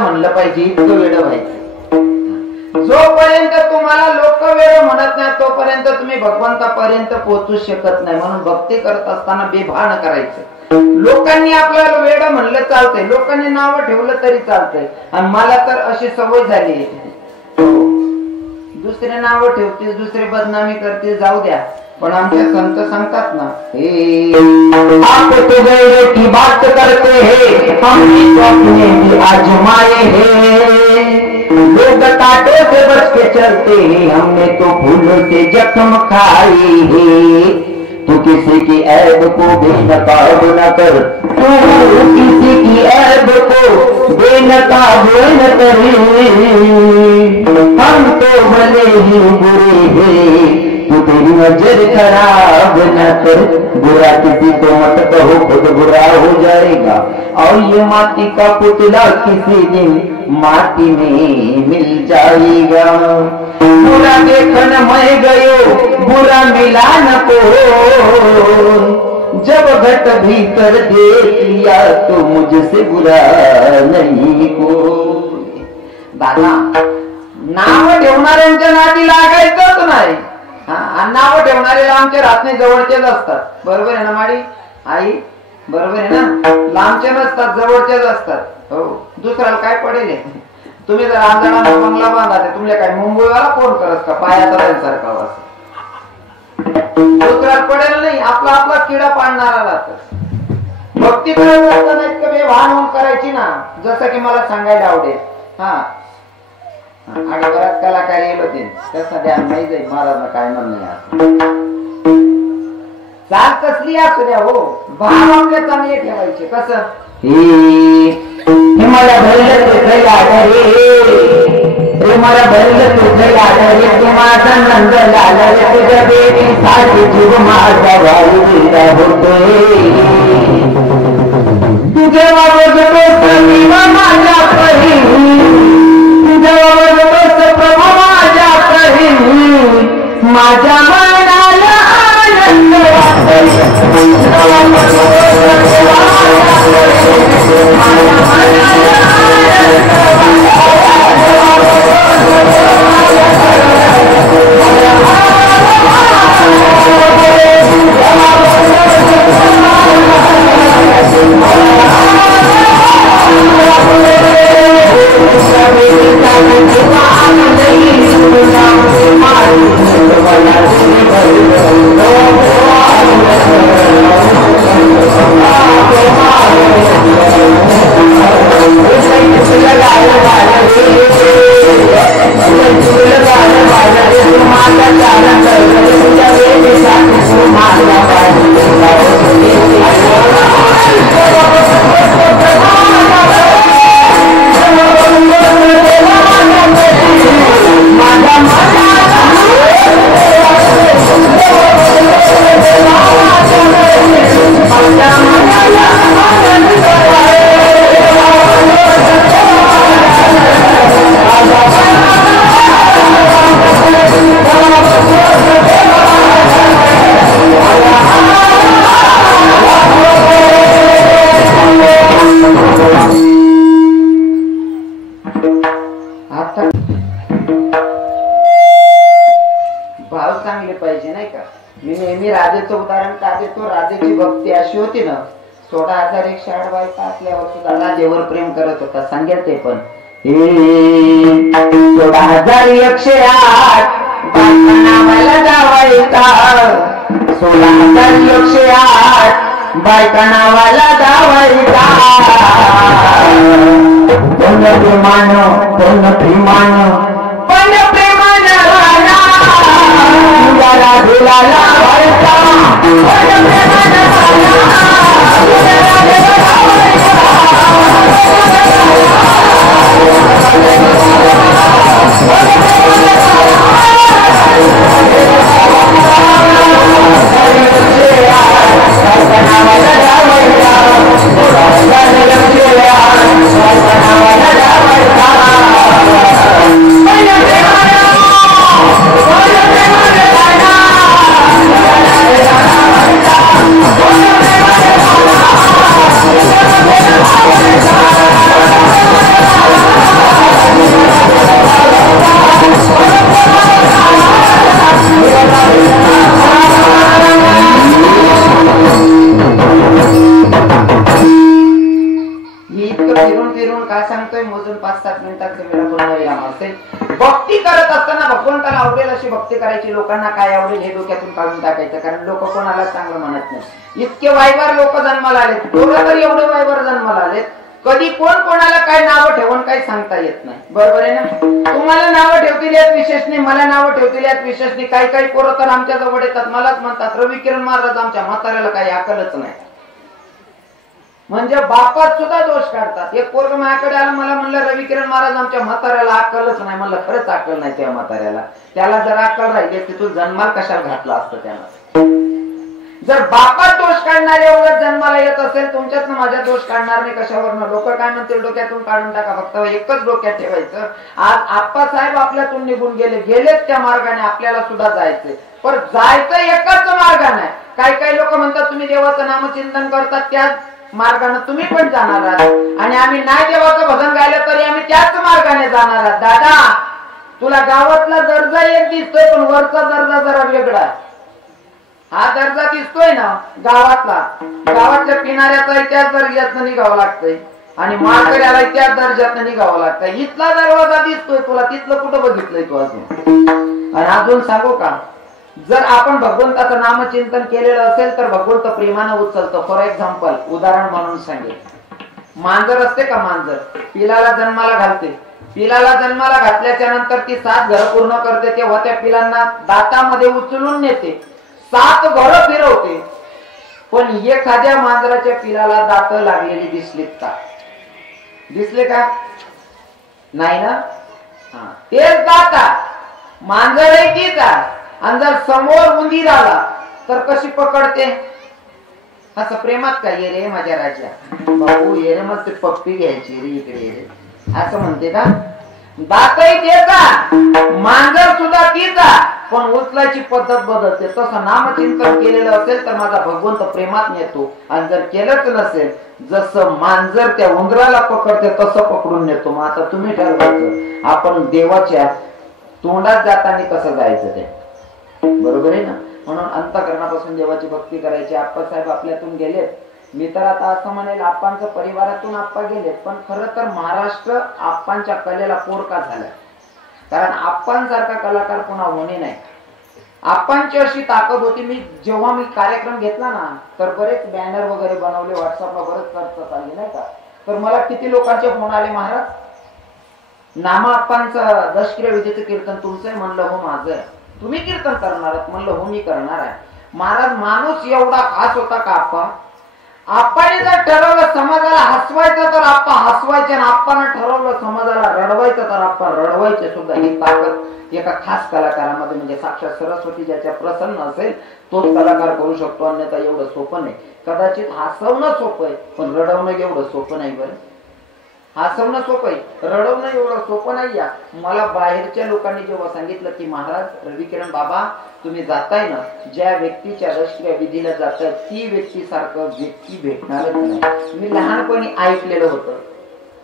म्हणलं पाहिजे, इतकं वेड व्हायचं. जोपर्यंत तुम्हाला लोक वेळ म्हणत नाही तोपर्यंत तुम्ही भगवंतापर्यंत पोहोचू शकत नाही. म्हणून भक्ती करत असताना बेभान करायचं. लोकांनी आपल्याला वेळ म्हणलं चालतंय, लोकांनी नाव ठेवलं तरी चालतंय. आणि मला तर अशी सवय झाली, दुसरे नाव ठेवतील, दुसरे बदनामी करतील, जाऊ द्या. पण आमचे संत सांगतात ना, आप तो गैर की बात करते हैं, हम तो अपने भी आजमाए हैं. लोग कांटों से बच के चलते हैं, हमने तो फूलों से जख्म खाए हैं. तू किसी की ऐब को बेनकाब न कर, तू किसी की ऐब को बेनकाब न कर. हम तो भले ही बुरे हैं, तू तेरी नजर खराब न कर. बुरा किसी को मत कहो, खुद बुरा हो जाएगा. और ये माटी का पुतला किसी दिन माटी में मिल जाएगा. बुरा देखन मैं गयो, बुरा मिला न को. जब घट भीतर देख लिया तो मुझसे बुरा नहीं को. दादा, नाव ठेवणाऱ्यांच्या नादी लागायचंच नाही. नाव ठेवणारे लांबचे राहणे जवळचेच असतात. बरोबर आहे ना माडी आई? बरोबर आहे ना? लांबचे नसतात, जवळचेच असतात. हो, दुसऱ्याला काय पडेल? तुम्ही जर आंधळा बंगला बांधा, तुमच्या काय मुंबईवाला फोन करत का पायाचा सारखा असं दुसऱ्याला पडेल नाही. आपला आपला किडा पाडणारा राहत. भक्ती करत असताना इतकं बेभान होऊन करायची ना, जसं की मला सांगायला आवडेल. आणि बऱ्याच कलाकार येईल होते, त्याचा ध्यान नाही जाईल महाराज काय म्हणणं. चाल कसली असू द्या, हो भाव आपले चांगले ठेवायचे. कसं मला भरलं तुझं आढळे, मला भरलं तुझं आढळे, तू माझा नंद लाल रे, तुझ्या बेबीसाठी जीव माझा वाढलेला होतोय. तुझ्या बाबा माझ्या परी, माझ्या मनाला आनंद होती ना. 16,108 बायका असल्यावर सुद्धा राजेवर प्रेम करत होता. सांगेल ते पण 16,108 बायका नावाला जावायचा. 16,108 बायका नावाला जावायचा. कोण प्रेमान, कोण प्रेमान, पण प्रेमान राधेला लावायचा. काम असेल. भक्ती करत असताना भगवंताला आवडेल अशी भक्ती करायची. लोकांना काय आवडेल हे डोक्यातून काढून टाकायचं. कारण लोक कोणाला चांगलं म्हणत नाही. इतके वायवार लोक जन्माला आलेत, दोघं तर एवढे वायवार जन्माला आलेत, कधी कोण कोणाला काय नावं ठेवून काही सांगता येत नाही. बरोबर आहे ना? तुम्हाला नावं ठेवतील यात विशेष नाही, मला नावं ठेवतील यात विशेष नाही. काही काही पोरं तर आमच्या जवळ येतात, मलाच म्हणतात रवी किरण महाराज आमच्या म्हाताऱ्याला काही अकलच नाही. म्हणजे बापात सुद्धा दोष काढतात. एक पोरग माझ्याकडे आलं, मला म्हणलं रवी किरण महाराज आमच्या म्हाताऱ्याला अक्कलच नाही. म्हणलं खरंच अक्कल नाही त्या म्हाताऱ्याला. त्याला जर अक्कल राहिली की तू जन्माला कशाला घातला असतं त्यानं. जर बापात दोष काढणारे एवढं जन्माला येत असेल, तुमच्यात माझ्या दोष काढणार नाही कशावरनं. लोक काय म्हणतील डोक्यातून काढून टाका. फक्त एकच डोक्यात ठेवायचं, आज आप्पासाहेब आपल्यातून निघून गेलेत त्या मार्गाने आपल्याला सुद्धा जायचंय. पण जायचं एकाच मार्गाने. काही काही लोक म्हणतात तुम्ही देवाचं नामचिंतन करतात, त्याच मार्गाने तुम्ही पण जाणार आहात. आणि आम्ही नाही देवाचं भजन गायलं तरी आम्ही त्याच मार्गाने जाणार आहात. दादा, तुला गावातला दर्जा एक दिसतोय, पण वरचा दर्जा जरा वेगळा. हा दर्जा दिसतोय ना गावातला, गावातल्या किनाऱ्याचा त्याच दर्जातनं निघावं लागतंय आणि माळकऱ्याला त्याच दर्जातनं निघावं लागतंय. इथला दरवाजा दिसतोय तुला, तिथलं कुठं बघितलंय तू अजून? आणि अजून सांगू का, जर आपण भगवंताचं नामचिंतन केलेलं असेल तर भगवंत प्रेमानं उचलतो. फॉर एक्झाम्पल, उदाहरण म्हणून सांगेल, मांजर असते का, मांजर पिलाला जन्माला घालते. पिलाला जन्माला घातल्याच्या नंतर ती 7 घर पूर्ण करते, तेव्हा त्या पिलांना दातामध्ये उचलून नेते, 7 घरं फिरवते. पण एखाद्या मांजराच्या पिलाला दात लागलेली दिसलीत का? दिसले का? नाही ना. तेच दाता मांजर तीच आहे. आणि जर समोर उंदीर आला तर कशी पकडते? असं प्रेमात का, ये रे माझ्या राजा बाबू, ये रे मग ते पप्पी घ्यायची रे, इकडे ये रे, असं म्हणते का? दातही तेचा, मांजर सुद्धा तीचा, पण उचलायची पद्धत बदलते. तसं नामचिंतन केलेलं असेल तर माझा भगवंत प्रेमात नेतो. आणि जर केलंच नसेल, जसं मांजर त्या उंदराला पकडते तसं पकडून नेतो. मग आता तुम्ही ठरवायचं आपण देवाच्या तोंडात जाताना कसं जायचं ते. बरोबर आहे ना? म्हणून अंतःकरणापासून देवाची भक्ती करायची. आप्पासाहेब आपल्यातून गेलेत. मी तर आता असं म्हणेल आप्पांच्या परिवारातून आप्पा गेलेत, पण खरं तर महाराष्ट्र आप्पांच्या कलेला पोरका झाला. कारण आप्पांसारखा कलाकार पुन्हा होणे नाही. आप्पांची अशी ताकद होती. जेव्हा मी कार्यक्रम घेतला ना, तर बरेच बॅनर वगैरे बनवले, व्हॉट्सअपला बरेच चर्चा चालली नाही का. तर मला किती लोकांचे फोन आले, महाराज नामा आप्पांचं 10 किलो विजेचं कीर्तन तुमचं आहे. म्हणलं हो माझं आहे. तुम्ही कीर्तन करणार आहात? म्हणलं हो मी करणार आहे. महाराज माणूस एवढा खास होता का आप्पा? आप्पाने जर ठरवलं समाजाला हसवायचं तर आप्पा हसवायचे, आणि आप्पाने ठरवलं समाजाला रडवायचं तर आप्पा रडवायचे सुद्धा. ही ताकद एका खास कलाकारामध्ये, म्हणजे साक्षात सरस्वती ज्याच्या प्रसन्न असेल तोच कलाकार करू शकतो. अन्यथा एवढं सोपं नाही. कदाचित हसवणं सोपं आहे, पण रडवणं एवढं सोपं नाही. बरं, हसवणं सोपं आहे, रडवणं एवढं सोपं नाही. या मला बाहेरच्या लोकांनी जेव्हा सांगितलं की महाराज रवी किरण बाबा तुम्ही जाताय ना, ज्या व्यक्तीच्या रस्त्या विधीला जाताय ती व्यक्ती सारखं व्यक्ती भेटणारच नाही. मी लहानपणी ऐकलेलं होतं,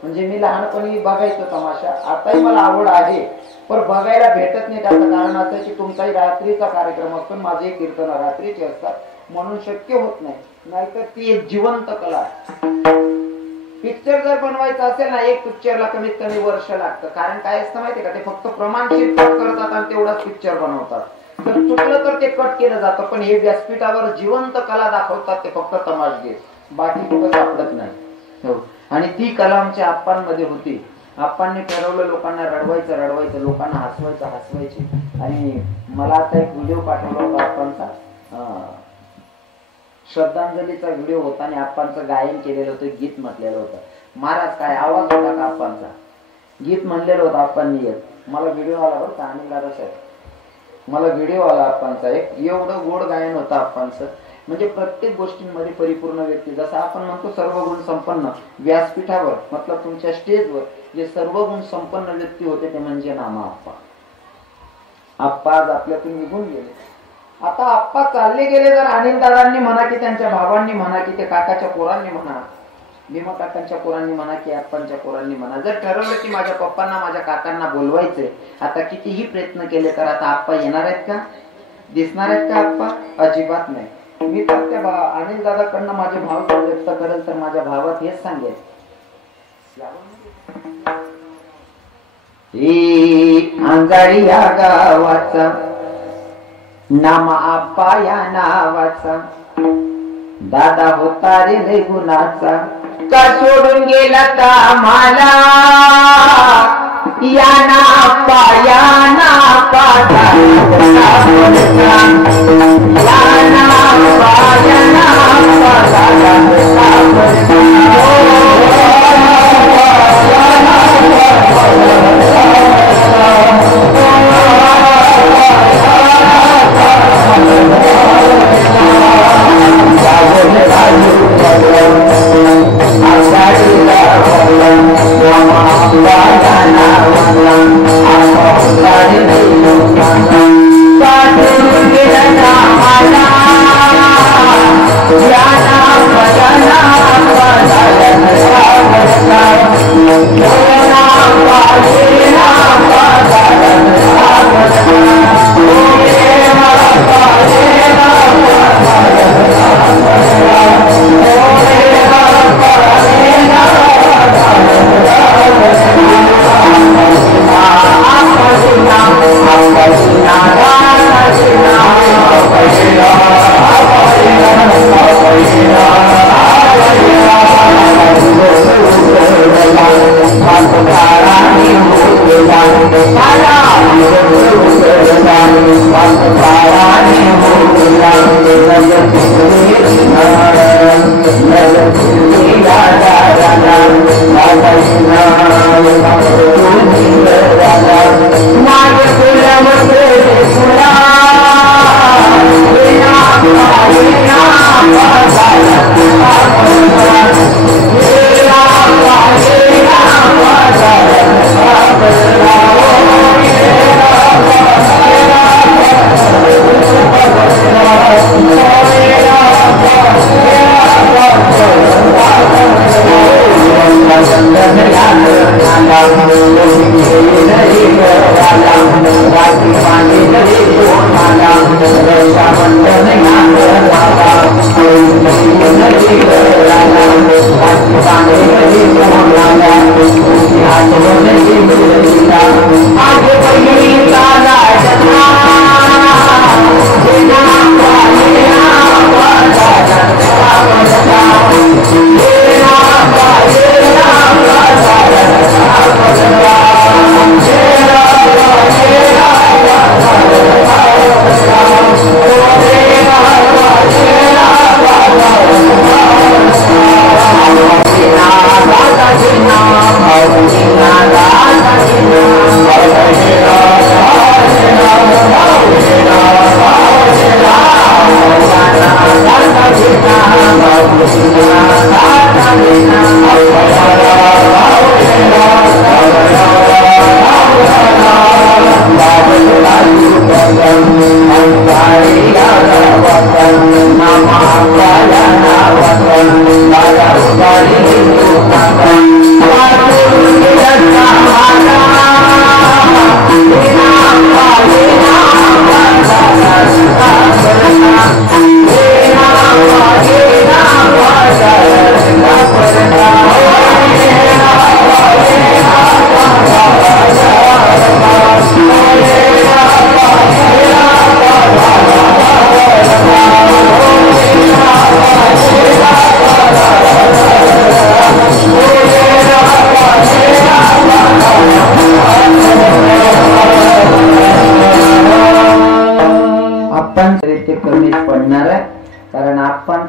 म्हणजे मी लहानपणी बघायचो तमाशा. आताही मला आवड आहे, पण बघायला भेटत नाही. त्याचं कारण असं की तुमचाही रात्रीचा कार्यक्रम असतो, माझे कीर्तन रात्रीचे असतात, म्हणून शक्य होत नाही. नाहीतर ती एक जिवंत कला आहे. पिक्चर जर बनवायचं असेल ना, एक पिक्चरला कमीत कमी वर्ष लागतं. कारण काय असतं माहितीये का, ते फक्त प्रमाणशीर कट करतात आणि तेवढाच पिक्चर बनवतात. तर चुकलं तर ते कट केलं जातं. पण हे व्यासपीठावर जिवंत कला दाखवतात ते फक्त तमाशगीर, बाकी कुठं सापडत नाही. आणि ती कला आमच्या आप्पांमध्ये होती. आप्पांनी ठरवलं लोकांना रडवायचं, लोकांना हसवायचे. आणि मला आता एक व्हिडिओ पाठवला होता आप्पांचा, श्रद्धांजलीचा व्हिडिओ होता आणि आप्पांचं गायन केलेलं होतं, गीत म्हटलेलं होतं. महाराज काय आवाज होता का आप्पांचा, गीत म्हणलेलं होतं आप्पांनी. मला व्हिडिओ आला बरं का, आणि दादा साहेब मला व्हिडिओ आला आप्पांचा एक. एवढं गोड गायन होतं आप्पांचं. म्हणजे प्रत्येक गोष्टींमध्ये परिपूर्ण व्यक्ती. जसं आपण म्हणतो सर्व गुण संपन्न, व्यासपीठावर मतलब तुमच्या स्टेजवर जे सर्व गुण संपन्न व्यक्ती होते ते म्हणजे नामा आप्पा. आप्पा आज आपल्यातून निघून गेले. आता आप्पा चालले गेले, जर अनिल दादांनी म्हणा की त्यांच्या भावांनी म्हणा की ते काकाच्या पोरांनी म्हणा, भीमा काकांच्या पोरांनी म्हणा की आप्पांच्या पोरांनी म्हणा, जर ठरवलं की माझ्या पप्पांना माझ्या काकांना बोलवायचंय, आता कितीही प्रयत्न केले तर आता आप्पा येणार आहेत का, दिसणार आहेत का आप्पा? अजिबात नाही. मी तर त्या अनिल दादाकडनं माझे भाव व्यक्त करेल तर माझ्या भावात हेच सांगेल, अंजाळी या गावाचा नाम आप्पा या नावाचा दादा होता रे लय गुणाचा का सोडून गेला ता मला या नाप्पा या नाप्पा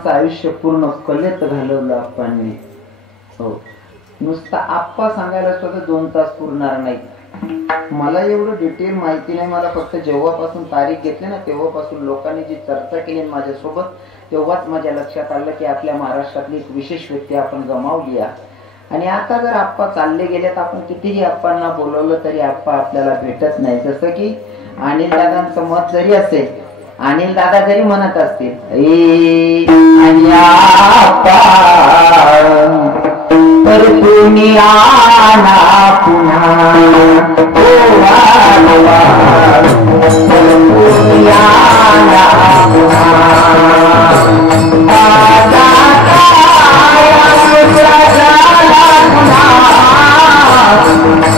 आयुष्य पूर्ण कलेत घालवलं आप्पांनी. हो, नुसता आप्पा सांगायला सुद्धा 2 तास पुरणार नाही. मला एवढं डिटेल माहिती नाही. मला फक्त जेव्हापासून तारीख घेतली ना तेव्हापासून लोकांनी जी चर्चा केली माझ्यासोबत तेव्हाच माझ्या लक्षात आलं की आपल्या महाराष्ट्रातली एक विशेष व्यक्ती आपण गमावली आहे. आणि आता जर आप्पा चालले गेलेत आपण कितीही आप्पांना बोलवलं तरी आप्पा आपल्याला भेटत नाही. जसं की अनिल दादांचं मत जरी असेल, अनिल दादा जरी म्हणत असतील तर तुम्ही आना पुन्हा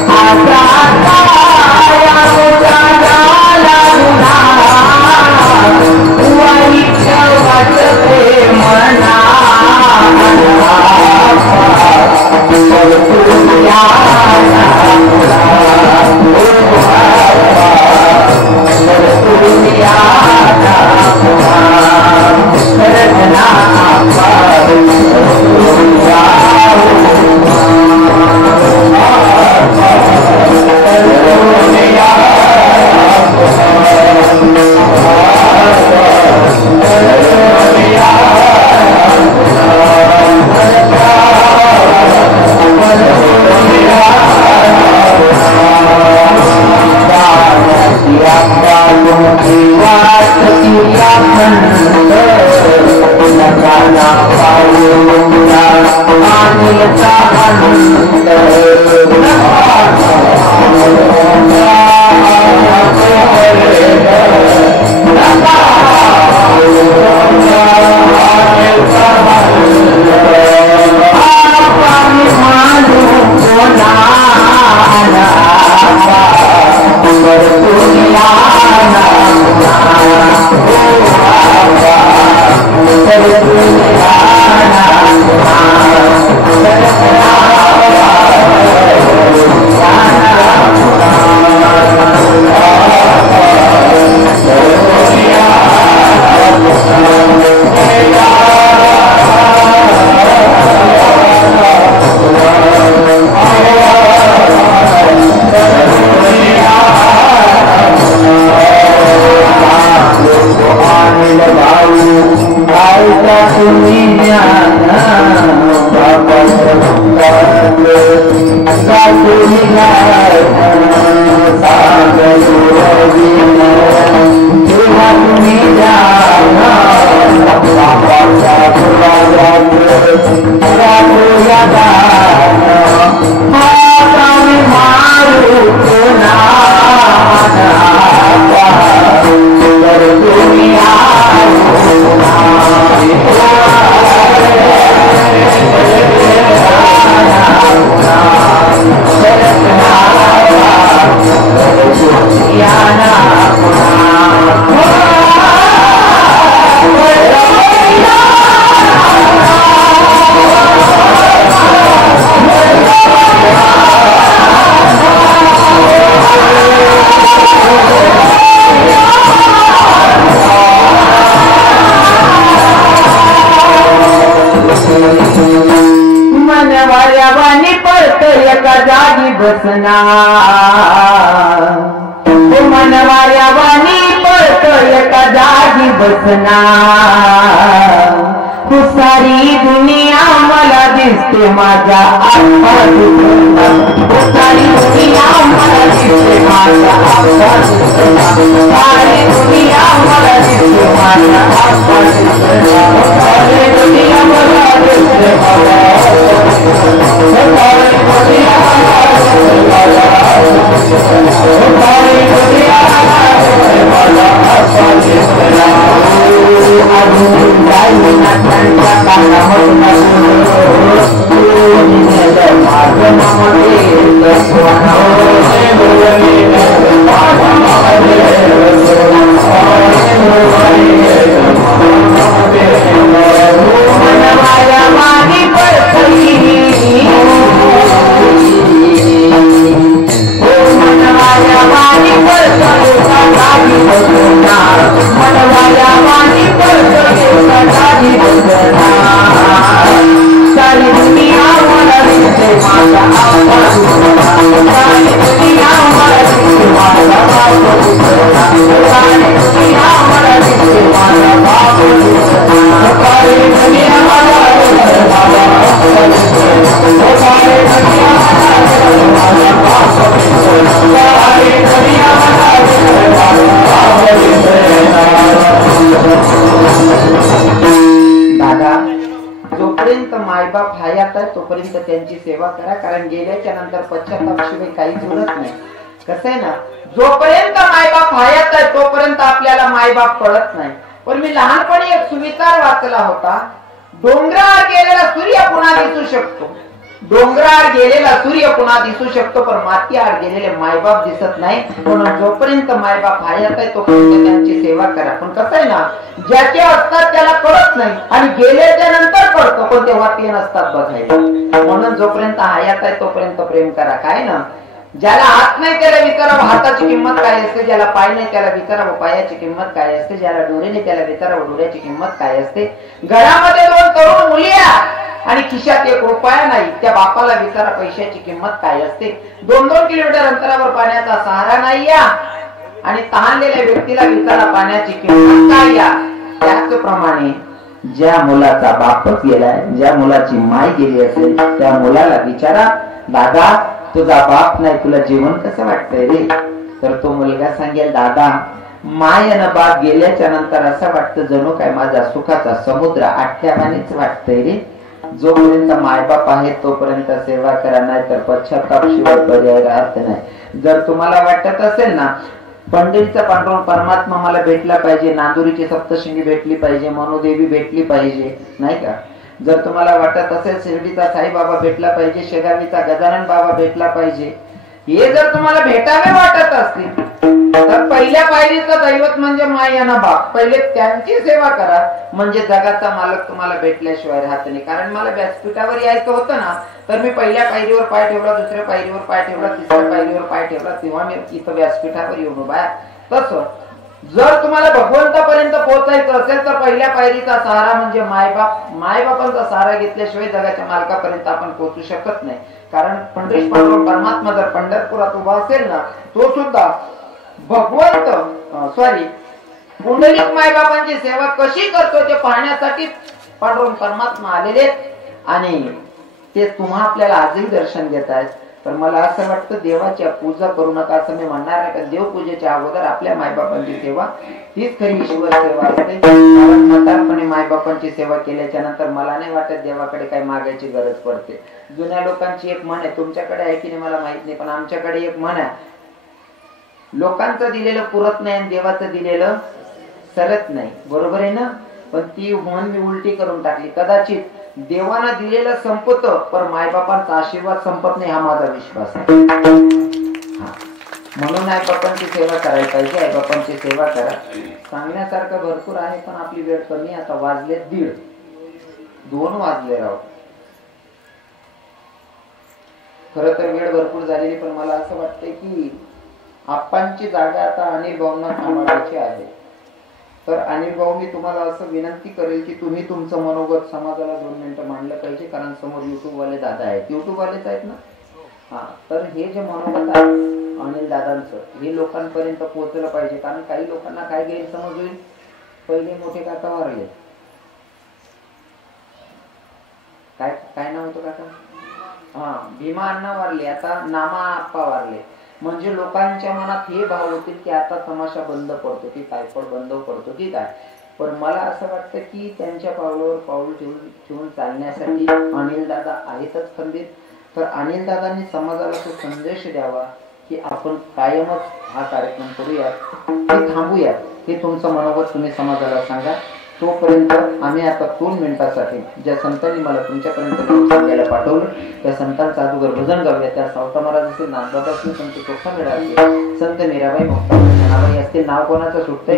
आता बसना मनवाऱ्या वाणी पळतो एका जागी बसना तू सारी दुनिया मला दिसते माझ्या आसपास सारी दुनिया मला दिसते माझ्या आसपास सारी दुनिया मला दिसते माझ्या आसपास सारी दुनिया मला दिसते माझ्या मायबाप हयात आहे तोपर्यंत त्यांची सेवा करा, कारण गेल्याच्या नंतर पश्चातापाशिवाय काहीच उरत नाही. कसं आहे ना, जोपर्यंत मायबाप हयात आहे तोपर्यंत आपल्याला मायबाप कळत नाही. पण मी लहानपणी एक सुविचार वाचला होता, डोंगरावर गेलेला सूर्य पुन्हा दिसू शकतो, डोंगरावर गेलेला सूर्य पुन्हा दिसू शकतो, पण मातीआड गेलेले मायबाप दिसत नाही. म्हणून जोपर्यंत मायबाप हयात आहे तोपर्यंत त्यांची सेवा करा. पण कसं आहे ना, ज्याचे असतात त्याला कळत नाही आणि गेल्याच्या नंतर कळत. पडतो पण तेव्हा ते नसतात बघायला. म्हणून जोपर्यंत हयात आहे तोपर्यंत प्रेम करा. काय ना, ज्याला हात नाही त्याला विचारावं हाताची किंमत काय असते, ज्याला पाय नाही त्याला विचारावं पायाची किंमत काय असते, ज्याला डोळे नाही त्याला विचारावं डोळ्याची किंमत काय असते. घरामध्ये 2 तरुण मुली आणि खिशात 1 रुपया नाही, त्या बापाला विचारा पैशाची किंमत काय असते. 2-2 किलोमीटर अंतरावर पाण्याचा सहारा नाही या आणि तहानलेल्या व्यक्तीला विचारा पाण्याची किंमत काय या. त्याचप्रमाणे ज्या मुलाचा बापच गेलाय, ज्या मुलाची माय गेली असेल त्या मुलाला विचारा, दादा तुझा बाप नाही तुला जीवन कसं वाटतंय रे. तर तो मुलगा सांगेल, दादा माय आणि बाप गेल्याच्या नंतर असं वाटतं जणू काय माझा सुखाचा समुद्र आटल्यावानीच वाटतंय रे. जोपर्यंत मायबाप आहे तोपर्यंत सेवा करा, नाही तर पश्चाताप शिवाय पर्याय राहत नाही. जर तुम्हाला वाटत असेल ना पंढरीचा पांडुरंग परमात्मा मला भेटला पाहिजे, नांदुरीची सप्तशृंगी भेटली पाहिजे, मनोदेवी भेटली पाहिजे, नाही का, जर तुम्हाला वाटत असेल शिर्डीचा साईबाबा भेटला पाहिजे, शेगावीचा गजानन बाबा भेटला पाहिजे, हे जर तुम्हाला भेटावे वाटत असतील तर पहिल्या पायरीचं दैवत म्हणजे मायाना बाप, पहिले त्यांची सेवा करा. म्हणजे जगाचा मालक तुम्हाला भेटल्याशिवाय राहत नाही. कारण मला व्यासपीठावर यायचं होतं ना, तर मी पहिल्या पायरीवर पाय ठेवला, दुसऱ्या पायरीवर पाय ठेवला, तिसऱ्या पायरीवर पाय ठेवला, तेव्हा मी इथं व्यासपीठावर येऊन उभा. तसं जर तुम्हाला भगवंतापर्यंत पोहोचायचं असेल तर पहिल्या पायरीचा सहारा म्हणजे मायबाप. मायबापांचा सहारा घेतल्याशिवाय जगाच्या मालकापर्यंत आपण पोहोचू शकत नाही. कारण पंढरीश पांडुरंग परमात्मा जर पंढरपुरात उभा असेल ना, तो सुद्धा पुंडलिक मायबापांची सेवा कशी करतो ते पाहण्यासाठी पांडुरंग परमात्मा आलेले आणि ते तुम्हा आपल्याला आजही दर्शन देत आहेत. तर मला असं वाटतं देवाच्या पूजा करू नका असं मी म्हणणार आहे. का देवपूजेच्या अगोदर आपल्या मायबापांची सेवा तीच खरी ईश्वर सेवा असते. कारण म्हातारपणे मायबापांची सेवा केल्याच्या नंतर मला नाही वाटत देवाकडे काही मागायची गरज पडते. जुन्या लोकांची एक म्हण आहे, तुमच्याकडे आहे की नाही मला माहित नाही, पण आमच्याकडे एक म्हण आहे, लोकांचं दिलेलं पुरत नाही आणि देवाचं दिलेलं सरत नाही. बरोबर आहे ना. पण ती म्हण मी उलटी करून टाकली. कदाचित देवाना दिलेलं संपत पण मायबापांचा आशीर्वाद संपत नाही हा माझा विश्वास आहे. म्हणून आईबापांची सेवा करायला पाहिजे. आईबापांची सेवा करा. सांगण्यासारखं भरपूर आहे पण आपली वेळ कमी. आता वाजले 1:30, 2 वाजले राव. खरं तर वेळ भरपूर झालेली, पण मला असं वाटतंय की आप्पांची जागा आता अनिल भाऊंना सांभाळायची आहे. तर अनिल भाऊ मी तुम्हाला असं विनंती करेल की तुम्ही तुमचं मनोगत समाजाला 2 मिनिटं मांडलं पाहिजे. कारण समोर युट्यूब वाले दादा आहेत, युट्यूब वालेच आहेत ना. हा, तर हे जे मनोगत आहे अनिल दादांचं हे लोकांपर्यंत पोहोचलं पाहिजे. कारण काही लोकांना काय गैरसमज होईल, पहिले मोठे काका वारले, काय काय नाव होतं काका, हा भीमा अण्णा वारले, आता नामा आप्पा वारले. म्हणजे लोकांच्या मनात हे भाव होतील की आता तमाशा बंद पडतो की काय, पण बंद पडतो की काय. पण मला असं वाटतं की त्यांच्या पावलावर पाऊल ठेवून चालण्यासाठी अनिल दादा आहेतच खंबीर. तर अनिल दादांनी समाजाला तो संदेश द्यावा की आपण कायमच हा कार्यक्रम करूया, हे थांबूया. हे तुमचं मनोगत तुम्ही समाजाला सांगा. तोपर्यंत आम्ही आता 2 मिनिटासाठी ज्या संतांनी मला तुमच्यापर्यंत सांगायला पाठवलं त्या संतांचा अगोदर भजन गाऊया. त्या सावता महाराज असतील, नाथबाबा असतील, संत चोखा मेळा असतील, संत मीराबाई मुक्ताबाई असतील. नाव कोणाचं सुटतंय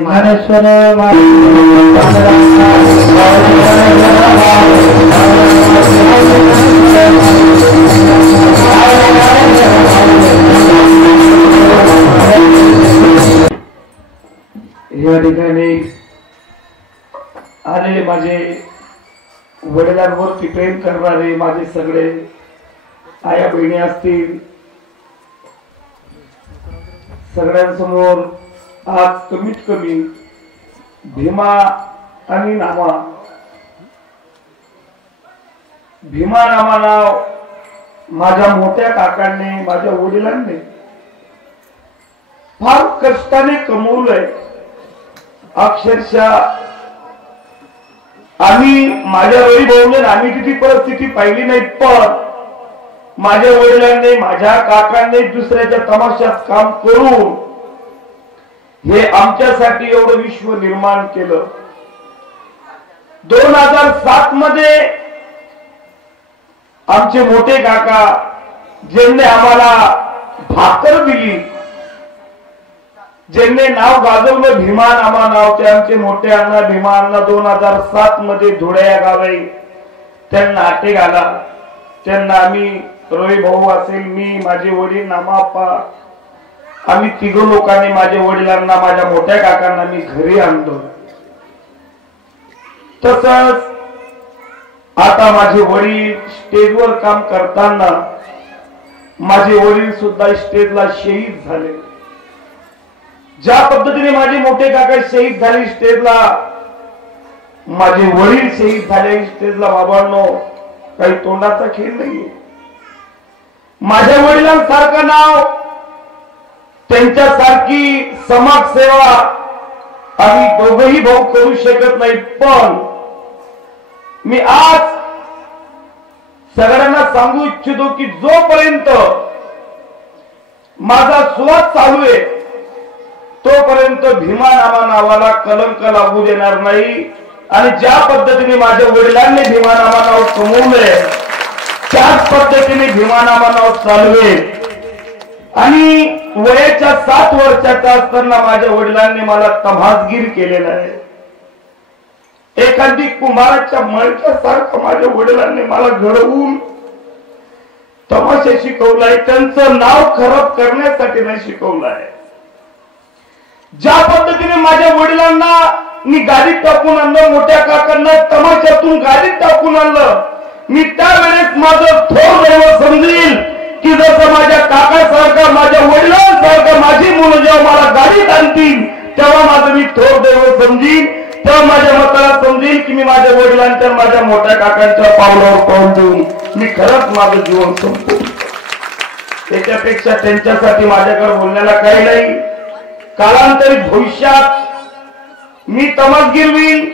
या ठिकाणी आलेले माझे वडिलांवरती प्रेम करणारे माझे सगळे आया बहिणी असतील, सगळ्यांसमोर आज कमीत कमी भीमा आणि नामा, भीमा नामा नाव माझ्या मोठ्या काकांनी माझ्या वडिलांनी फार कष्टाने कमवलंय. अक्षरशः आम्ही माझ्या वडील भाऊने आम्ही तिची परिस्थिती पाहिली नाही, पण माझ्या वडिलांनी माझ्या काकांनी दुसऱ्याच्या तमाशात काम करून हे आमच्यासाठी एवढं विश्व निर्माण केलं. 2007 मध्ये आमचे मोठे काका ज्यांनी आम्हाला भाकर दिली, ज्यांनी नाव गाजवलं भीमा नामा नाव, ते आमचे मोठे अण्णा भीमा अण्णा 2007 मध्ये धुळे या गावी त्यांना अटेक आला. त्यांना आम्ही रवी भाऊ असेल, मी, माझे वडील, नामाप्पा, आम्ही तिघ लोकांनी माझ्या वडिलांना, माझ्या मोठ्या काकांना मी घरी आणलो. तसंच आता माझे वडील स्टेजवर काम करताना माझे वडील सुद्धा स्टेजला शहीद झाले. ज्या पद्धतीने माझे मोठे काका शहीद झाले स्टेजला, माझे वडील शहीद झाले स्टेजला. बाबांनो, काही तोंडाचा खेळ नाहीये. माझ्या वडिलांसारखं नाव, त्यांच्यासारखी समाजसेवा आम्ही दोघही भाऊ करू शकत नाही. पण मी आज सगळ्यांना सांगू इच्छितो की जोपर्यंत माझा सुवास चालू आहे तोपर्यंत भीमा नावाला कलंक लागू देणार नाही. आणि ज्या पद्धतीने माझ्या वडिलांनी भीमा नाव कमवलंय त्याच पद्धतीने भीमा नाव चालू आहे. आणि वयाच्या 7 वर्षाचा असताना माझ्या वडिलांनी मला तमासगीर केलेला आहे. एखादी कुंभाराच्या मळक्यासारखं माझ्या वडिलांनी मला घडवून तमाशा शिकवलाय. त्यांचं नाव खराब करण्यासाठी नाही शिकवलंय. ज्या पद्धतीने माझ्या वडिलांना मी गाडीत टाकून आणलं, मोठ्या काकांना तमाशातून गाडीत टाकून आणलं, मी त्यावेळेस माझं थोर दैवत समजेल की जसं माझ्या काकासारखं, माझ्या वडिलांसारखं माझी मुलं जेव्हा मला गाडीत आणतील तेव्हा माझं मी थोर दैवत समजीन. तेव्हा माझ्या मताला समजेल की मी माझ्या वडिलांच्या, माझ्या मोठ्या काकांच्या पावलावर पाऊल देऊन मी खरंच माझं जीवन संपतो. त्याच्यापेक्षा त्यांच्यासाठी माझ्याकडे बोलण्याला काही नाही. कालांतरित भविष्यात मी तमासगीर होईल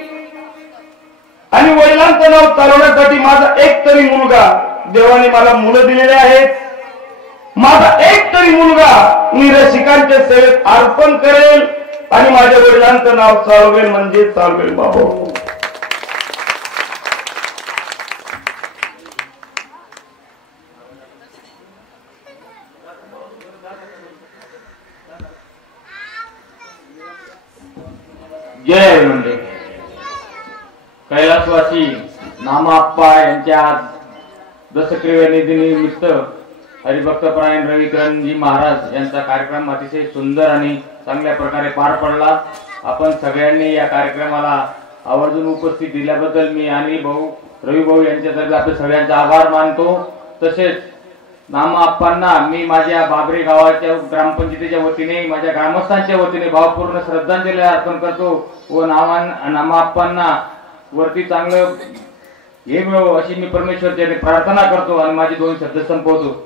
आणि वडिलांचं नाव चालवण्यासाठी माझा एक तरी मुलगा, देवाने मला मुलं दिलेले आहेत, माझा एक तरी मुलगा मी रसिकांच्या सेवेत अर्पण करेल आणि माझ्या वडिलांचं नाव चालवेल म्हणजे चालवेल. बाबा, जय म्हणजे कैलासवासी नामाप्पा यांच्या दशक्रिया निधीनिमित्त हरिभक्तपरायण रविकरणजी महाराज यांचा कार्यक्रम अतिशय सुंदर आणि चांगल्या प्रकारे पार पडला. आपण सगळ्यांनी या कार्यक्रमाला आवर्जून उपस्थित दिल्याबद्दल मी आणि भाऊ रवी भाऊ यांच्यातर्फे आपले सगळ्यांचा आभार मानतो. तसेच नामाप्पांना मी माझ्या बाबरी गावाच्या ग्रामपंचायतीच्या वतीने, माझ्या ग्रामस्थांच्या वतीने भावपूर्ण श्रद्धांजली अर्पण करतो व नामाप्पांना वरती चांगलं हे मिळो अशी मी परमेश्वरची प्रार्थना करतो आणि माझे 2 शब्द संपवतो.